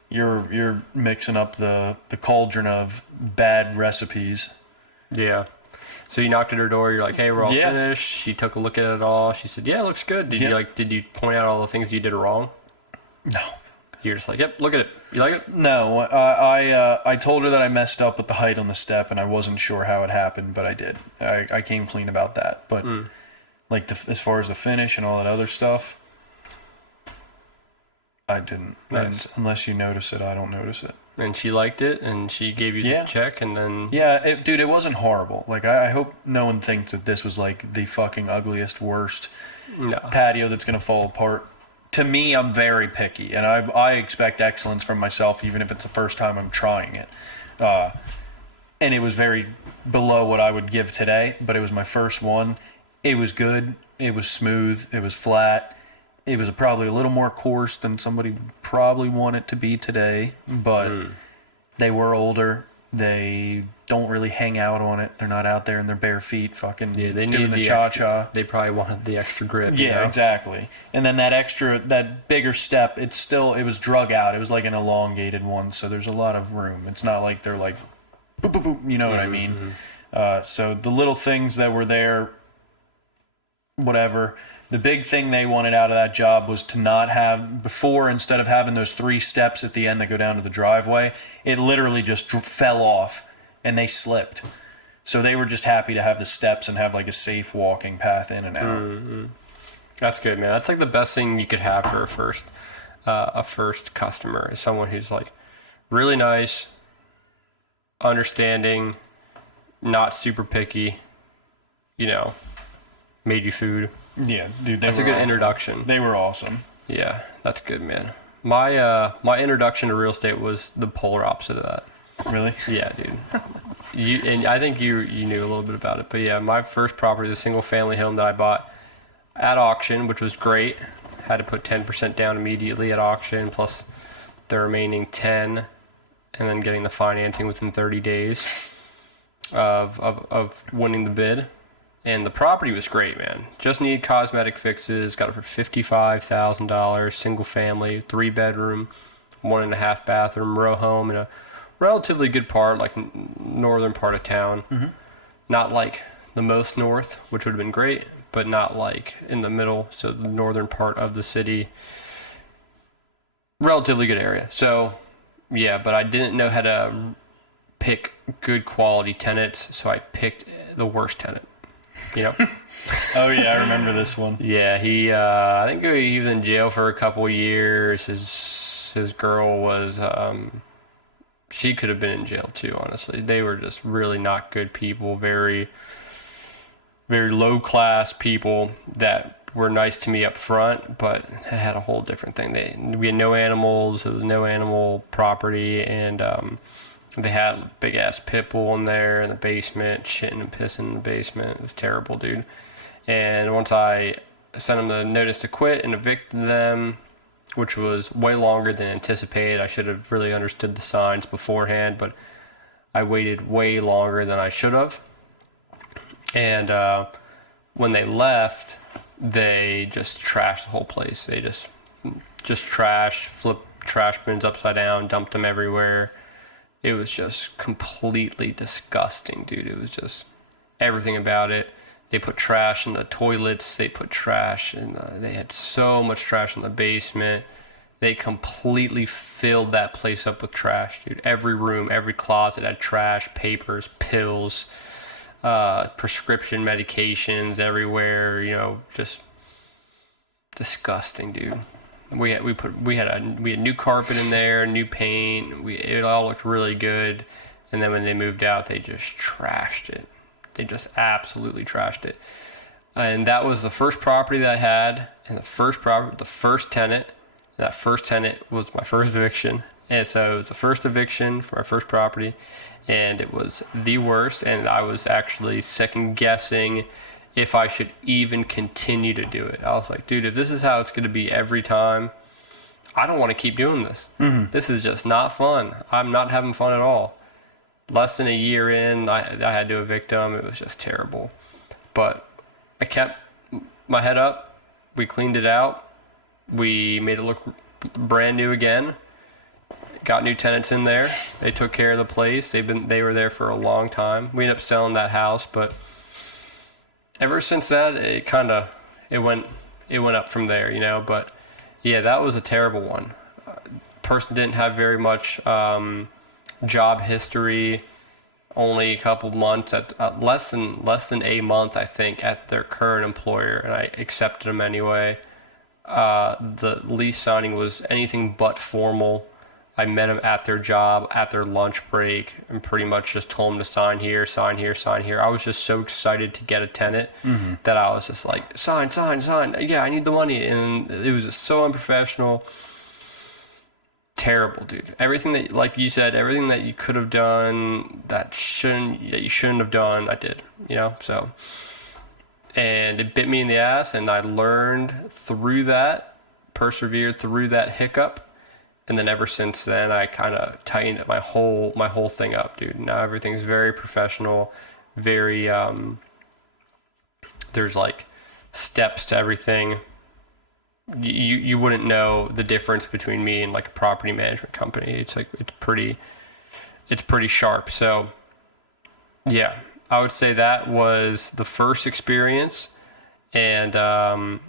you're mixing up the cauldron of bad recipes. Yeah. So you knocked at her door. You're like, "Hey, we're all finished." She took a look at it all. She said, "Yeah, it looks good." Did you point out all the things you did wrong? No. You're just like, "Yep, look at it. You like it?" No. I told her that I messed up with the height on the step, and I wasn't sure how it happened, but I did. I came clean about that. But like as far as the finish and all that other stuff, I didn't. Nice. And unless you notice it, I don't notice it. And she liked it, and she gave you the check, and then... Yeah, dude, it wasn't horrible. Like, I hope no one thinks that this was, like, the fucking ugliest, worst patio that's going to fall apart. To me, I'm very picky, and I expect excellence from myself, even if it's the first time I'm trying it. And it was very below what I would give today, but it was my first one. It was good. It was smooth. It was flat. It was probably a little more coarse than somebody would probably want it to be today, but they were older. They don't really hang out on it. They're not out there in their bare feet fucking they doing the cha-cha. They probably wanted the extra grip. Yeah, you know? Exactly. And then that bigger step, it was drug out. It was like an elongated one, so there's a lot of room. It's not like they're like, boop, boop, boop, you know what I mean? So the little things that were there, whatever. The big thing they wanted out of that job was to not have, instead of having those 3 steps at the end that go down to the driveway, it literally just fell off and they slipped. So they were just happy to have the steps and have like a safe walking path in and out. That's good, man. That's like the best thing you could have for a first customer, is someone who's like really nice, understanding, not super picky, made you food. Yeah, dude, that's a good introduction. They were awesome. Yeah, that's good, man. My introduction to real estate was the polar opposite of that. Really? Yeah, dude. And I think you knew a little bit about it, but yeah, my first property is a single family home that I bought at auction, which was great. Had to put 10% down immediately at auction, plus the remaining 10, and then getting the financing within 30 days of winning the bid. And the property was great, man. Just needed cosmetic fixes. Got it for $55,000. Single family, 3-bedroom, 1.5 bathroom, row home in a relatively good part, like northern part of town. Mm-hmm. Not like the most north, which would have been great, but not like in the middle. So the northern part of the city, relatively good area. So yeah, but I didn't know how to pick good quality tenants, so I picked the worst tenant. You know? Oh yeah, I remember this one. Yeah, he. I think he was in jail for a couple of years. His girl was. She could have been in jail too. Honestly, they were just really not good people. Very, very low class people that were nice to me up front, but it had a whole different thing. We had no animals. It was no animal property, and they had a big ass pit bull in there in the basement, shitting and pissing in the basement. It was terrible, dude. And once I sent them the notice to quit and evicted them, which was way longer than anticipated. I should have really understood the signs beforehand, but I waited way longer than I should have. And when they left, they just trashed the whole place. They just flipped trash bins upside down, dumped them everywhere. It was just completely disgusting, dude. It was just everything about it. They put trash in the toilets. They put trash in they had so much trash in the basement. They completely filled that place up with trash, dude. Every room, every closet had trash, papers, pills, prescription medications everywhere. You know, just disgusting, dude. We had new carpet in there, new paint. It all looked really good, and then when they moved out, they just trashed it. They just absolutely trashed it. And that was the first property that I had, and the first tenant. That first tenant was my first eviction, and so it was the first eviction for my first property, and it was the worst. And I was actually second guessing if I should even continue to do it. I was like, dude, if this is how it's going to be every time, I don't want to keep doing this. Mm-hmm. This is just not fun. I'm not having fun at all. Less than a year in, I had to evict them. It was just terrible. But I kept my head up. We cleaned it out. We made it look brand new again. Got new tenants in there. They took care of the place. They were there for a long time. We ended up selling that house, but ever since that, it went up from there, you know. But yeah, that was a terrible one. Person didn't have very much job history. Only a couple months at less than a month, I think, at their current employer, and I accepted them anyway. The lease signing was anything but formal. I met them at their job, at their lunch break, and pretty much just told them to sign here, sign here, sign here. I was just so excited to get a tenant that I was just like, sign. Yeah, I need the money. And it was just so unprofessional. Terrible, dude. Everything that, like you said, everything that you could have done that you shouldn't have done, I did, you know? So, and it bit me in the ass, and I learned through that, persevered through that hiccup. And then ever since then, I kind of tightened my whole thing up, dude. Now everything's very professional, very there's like steps to everything. You wouldn't know the difference between me and like a property management company. It's pretty sharp. So yeah, I would say that was the first experience, and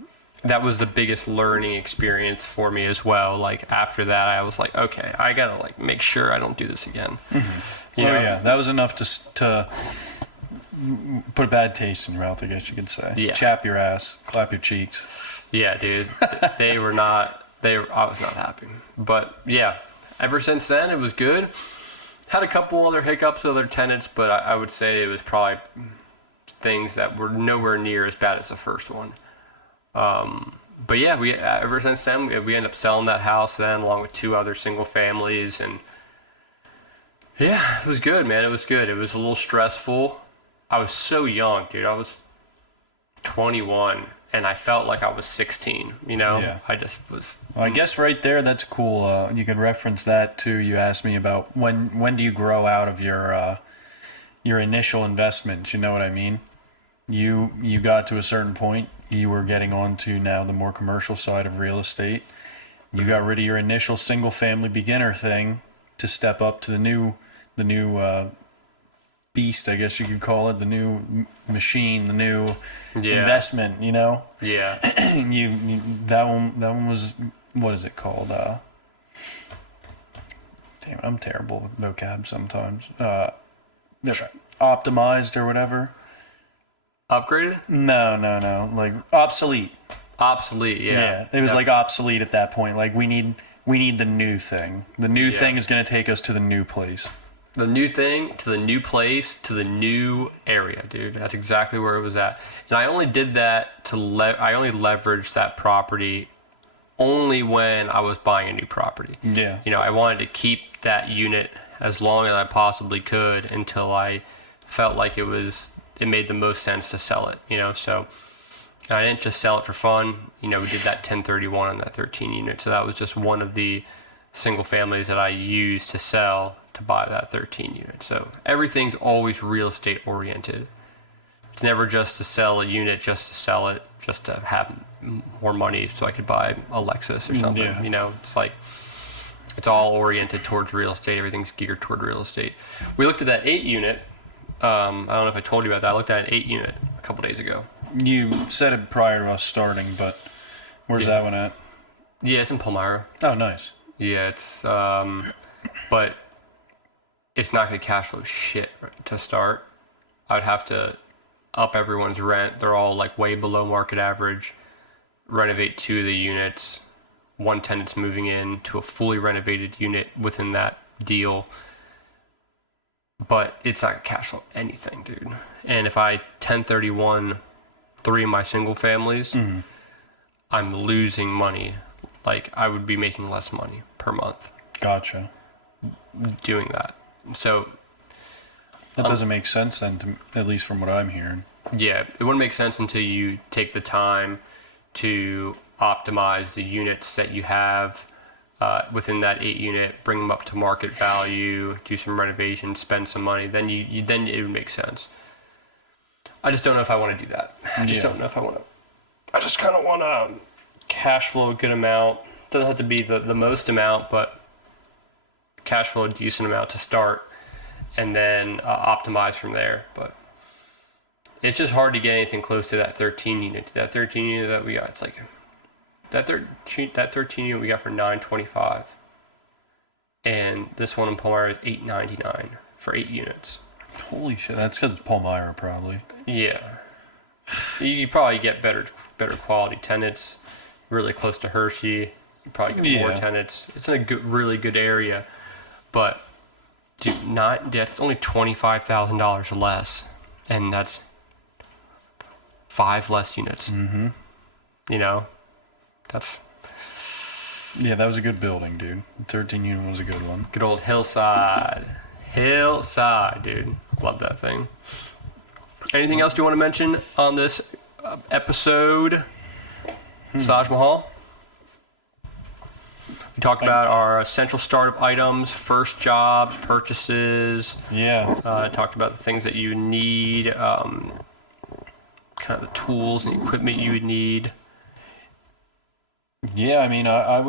that was the biggest learning experience for me as well. Like after that, I was like, okay, I gotta like make sure I don't do this again. Mm-hmm. Yeah, that was enough to put a bad taste in your mouth, I guess you could say. Yeah. Chap your ass, clap your cheeks. Yeah, dude. I was not happy. But yeah, ever since then, it was good. Had a couple other hiccups with other tenants, but I would say it was probably things that were nowhere near as bad as the first one. But yeah, ever since then, we ended up selling that house then, along with 2 other single families, and yeah, it was good, man. It was good. It was a little stressful. I was so young, dude. I was 21, and I felt like I was 16. You know, Yeah. I just was. Well, I guess right there, that's cool. You could reference that too. You asked me about when do you grow out of your initial investments. You know what I mean? You got to a certain point. You were getting on to now the more commercial side of real estate. You got rid of your initial single family beginner thing to step up to the new beast, I guess you could call it, the new machine, the new Yeah. investment. You know, Yeah. you that one was, what is it called? Damn, I'm terrible with vocab sometimes. Optimized or whatever. Upgraded? No, like obsolete. Obsolete. Yeah. Yeah, it was like obsolete at that point. Like we need the new thing. The new thing is going to take us to the new place. The new thing to the new place to the new area, dude. That's exactly where it was at. And I only did that I only leveraged that property only when I was buying a new property. Yeah. You know, I wanted to keep that unit as long as I possibly could until I felt like it made the most sense to sell it, you know. So I didn't just sell it for fun. You know, we did that 1031 on that 13 unit. So that was just one of the single families that I used to sell to buy that 13 unit. So everything's always real estate oriented. It's never just to sell a unit just to sell it, just to have more money so I could buy a Lexus or something. Yeah. You know, it's like, it's all oriented towards real estate. Everything's geared toward real estate. We looked at that 8 unit. I don't know if I told you about that. I looked at an 8 unit a couple days ago. You said it prior to us starting, but where's that one at? Yeah, it's in Palmyra. Oh, nice. Yeah, it's but it's not going to cash flow shit to start. I'd have to up everyone's rent. They're all like way below market average. Renovate 2 of the units. One tenant's moving in to a fully renovated unit within that deal. But it's not cash flow anything, dude. And if I 1031 3 of my single families, I'm losing money. Like I would be making less money per month Gotcha. doing that. So That doesn't make sense then, at least from what I'm hearing. yeah, it wouldn't make sense until you take the time to optimize the units that you have within that 8 unit, bring them up to market value, do some renovations, spend some money. Then then it would make sense. I just don't know if I want to do that. I just don't know if I want to. I just kind of want to cash flow a good amount. Doesn't have to be the most amount, but cash flow a decent amount to start, and then optimize from there. But it's just hard to get anything close to that 13 unit. That 13 unit that we got, it's like that 13 unit we got for $925, and this one in Palmyra is $899 for 8 units. Holy shit, that's because it's Palmyra, probably. Yeah, you probably get better quality tenants, really close to Hershey. You probably get more tenants. It's in a really good area, but dude, that's only $25,000 less, and that's 5 less units. Mm-hmm. You know, that's Yeah, that was a good building, dude. The 13 unit was a good one. good old Hillside, dude. Love that thing. Anything else you want to mention on this episode, Saj Mahal? We talked about our essential startup items, first jobs, purchases. Yeah. Talked about the things that you need, kind of the tools and equipment you would need. Yeah, I mean, I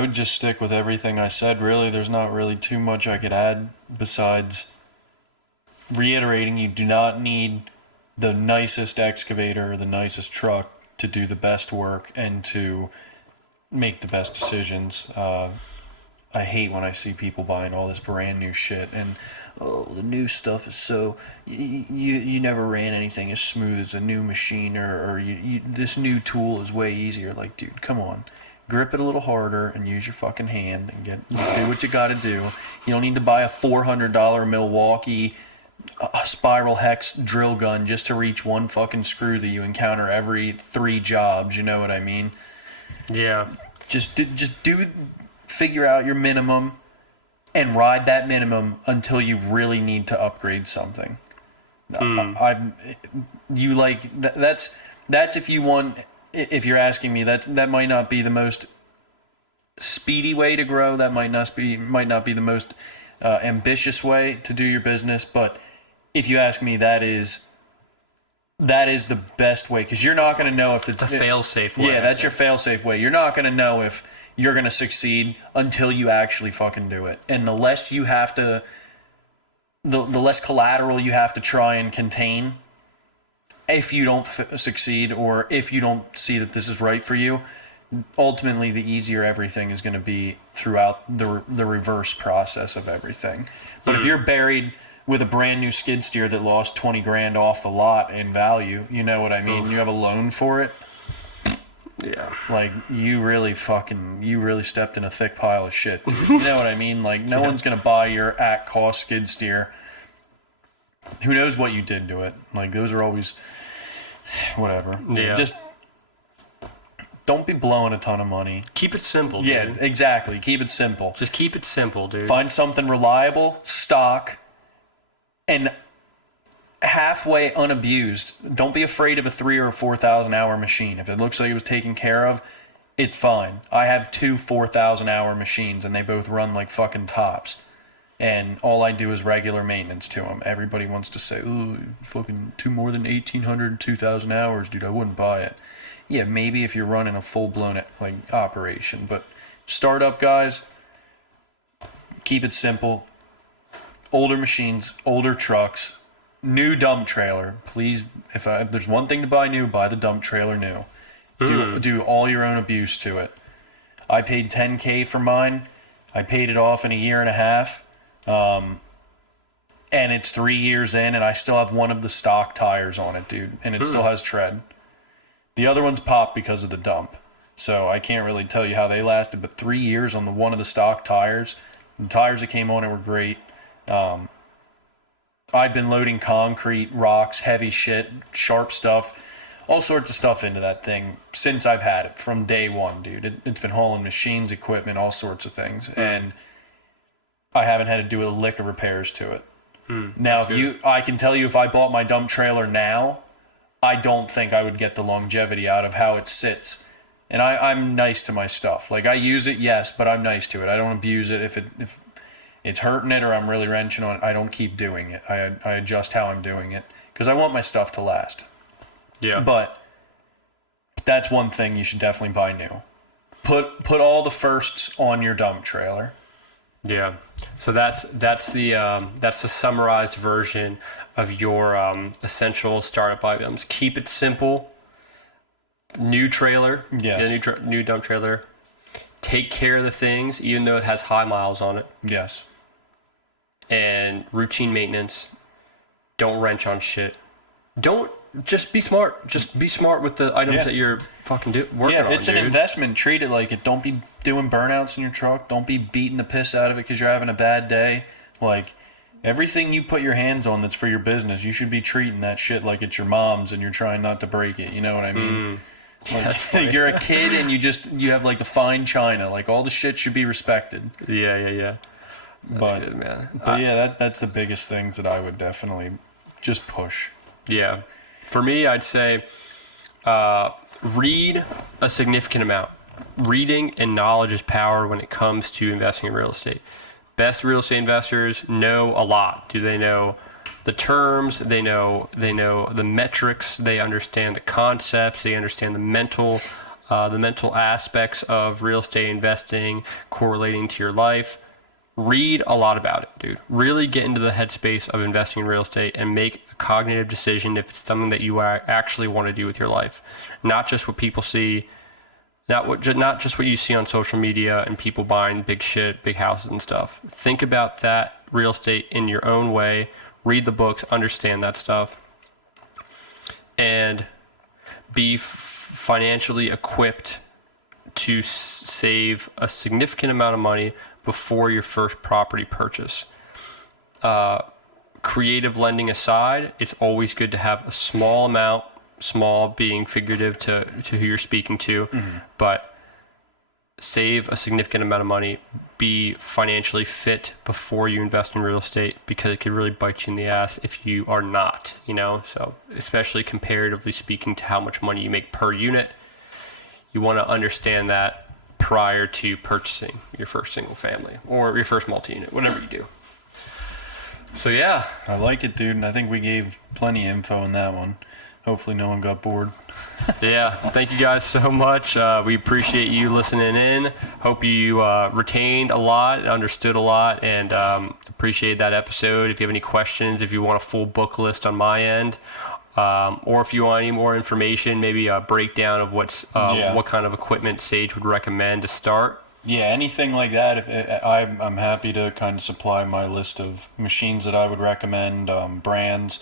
would just stick with everything I said, really. There's not really too much I could add besides reiterating you do not need the nicest excavator or the nicest truck to do the best work and to make the best decisions. I hate when I see people buying all this brand new shit and the new stuff is so you never ran anything as smooth as a new machine or this new tool is way easier. Like, dude, come on. Grip it a little harder and use your fucking hand and do what you gotta do. You don't need to buy a $400 Milwaukee spiral hex drill gun just to reach one fucking screw that you encounter every 3 jobs. You know what I mean? Yeah. Just figure out your minimum and ride that minimum until you really need to upgrade something. You like that's if you want. If you're asking me, that might not be the most speedy way to grow. That might not be the most ambitious way to do your business. But if you ask me, that is the best way, because you're not going to know if it's a fail-safe way. Yeah, that's your fail-safe way. You're not going to know if you're going to succeed until you actually fucking do it. And the less you have to, the less collateral you have to try and contain if you don't succeed, or if you don't see that this is right for you, ultimately the easier everything is going to be throughout the reverse process of everything. But if you're buried with a brand new skid steer that lost 20 grand off the lot in value, you know what I mean? Oof. You have a loan for it. Yeah. Like, you really stepped in a thick pile of shit, dude. You know what I mean? Like, no one's going to buy your at-cost skid steer. Who knows what you did to it? Like, those are always whatever. Yeah. Just don't be blowing a ton of money. Keep it simple, dude. Yeah, exactly. Keep it simple. Just keep it simple, dude. Find something reliable, stock, and halfway unabused. Don't be afraid of a 3,000 or 4,000 hour machine. If it looks like it was taken care of, it's fine. I have 2 4,000 hour machines, and they both run like fucking tops. And all I do is regular maintenance to them. Everybody wants to say, "Ooh, fucking more than 1,800, 2,000 hours, dude. I wouldn't buy it." Yeah, maybe if you're running a full-blown like operation, but startup guys, keep it simple. Older machines, older trucks, new dump trailer. Please, if there's one thing to buy new, buy the dump trailer new. Do all your own abuse to it. I paid $10K for mine. I paid it off in a year and a half. And it's 3 years in, and I still have one of the stock tires on it, dude. And it still has tread. The other one's popped because of the dump. So I can't really tell you how they lasted, but 3 years on one of the stock tires. The tires that came on it were great. I've been loading concrete, rocks, heavy shit, sharp stuff, all sorts of stuff into that thing since I've had it, from day one, dude. It's been hauling machines, equipment, all sorts of things. And I haven't had to do a lick of repairs to it. Now, I can tell you, if I bought my dump trailer now, I don't think I would get the longevity out of how it sits. And I'm nice to my stuff. Like, I use it, yes, but I'm nice to it. I don't abuse it. If it's hurting it or I'm really wrenching on it, I don't keep doing it. I adjust how I'm doing it, because I want my stuff to last. Yeah. But that's one thing you should definitely buy new. Put all the firsts on your dump trailer. Yeah. So that's the summarized version of your essential startup items. Keep it simple. New trailer. Yes. New dump trailer. Take care of the things, even though it has high miles on it. Yes. And routine maintenance. Don't wrench on shit. Just be smart. Just be smart with the items that you're fucking working on. Yeah, it's an investment. Treat it like it. Don't be doing burnouts in your truck. Don't be beating the piss out of it because you're having a bad day. Like, everything you put your hands on that's for your business, you should be treating that shit like it's your mom's and you're trying not to break it. You know what I mean? Like, you're a kid and you have like the fine china. Like, all the shit should be respected. Yeah. That's good, man. But yeah, that's the biggest things that I would definitely just push. Yeah. For me, I'd say read a significant amount. Reading and knowledge is power when it comes to investing in real estate. Best real estate investors know a lot. Do they know the terms? They know the metrics. They understand the concepts. They understand the mental aspects of real estate investing correlating to your life. Read a lot about it, dude. Really get into the headspace of investing in real estate and make a cognitive decision if it's something that you actually want to do with your life. Not just what people see, not just what you see on social media and people buying big shit, big houses and stuff. Think about that real estate in your own way. Read the books, understand that stuff, and be financially equipped to save a significant amount of money before your first property purchase. Creative lending aside, it's always good to have a small amount, small being figurative to who you're speaking to, but save a significant amount of money, be financially fit before you invest in real estate, because it could really bite you in the ass if you are not, so especially comparatively speaking to how much money you make per unit, you want to understand that prior to purchasing your first single family or your first multi-unit, whatever you do. So yeah, I like it, dude, and I think we gave plenty of info in that one. Hopefully no one got bored. yeah, thank you guys so much. We appreciate you listening in. Hope you retained a lot, understood a lot, and appreciate that episode. If you have any questions, if you want a full book list on my end, or if you want any more information, maybe a breakdown of what kind of equipment Sage would recommend to start. Yeah, anything like that. I'm happy to kind of supply my list of machines that I would recommend, brands.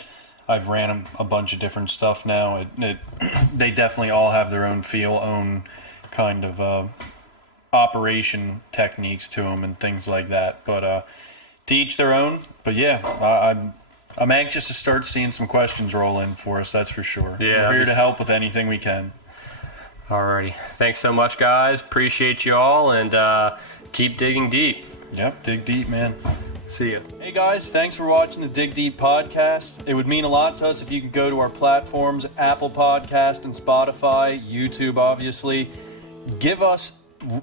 I've ran a bunch of different stuff now. They definitely all have their own feel, own kind of operation techniques to them and things like that. But to each their own. But yeah, I'm anxious to start seeing some questions roll in for us, that's for sure. Yeah, we're here to help with anything we can. Alrighty. Thanks so much, guys. Appreciate you all, and keep digging deep. Yep, dig deep, man. See ya. Hey guys, thanks for watching the Dig Deep podcast. It would mean a lot to us if you could go to our platforms, Apple Podcast and Spotify, YouTube obviously. Give us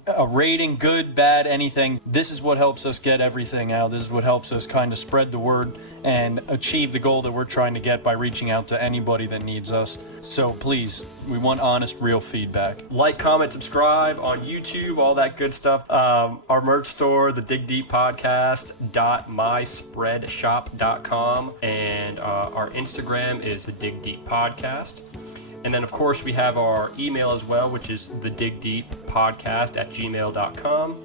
a rating, good, bad, anything. This is what helps us get everything out. This is what helps us kind of spread the word and achieve the goal that we're trying to get by reaching out to anybody that needs us. So please, we want honest, real feedback. Like, comment, subscribe on YouTube, all that good stuff. Our merch store, the Dig Deep Podcast.myspreadshop.com, and our Instagram is the Dig Deep Podcast. And then, of course, we have our email as well, which is thedigdeeppodcast@gmail.com.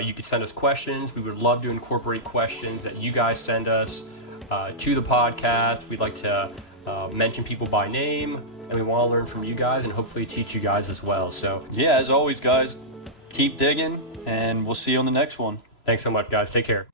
You could send us questions. We would love to incorporate questions that you guys send us to the podcast. We'd like to mention people by name, and we want to learn from you guys and hopefully teach you guys as well. So yeah, as always, guys, keep digging, and we'll see you on the next one. Thanks so much, guys. Take care.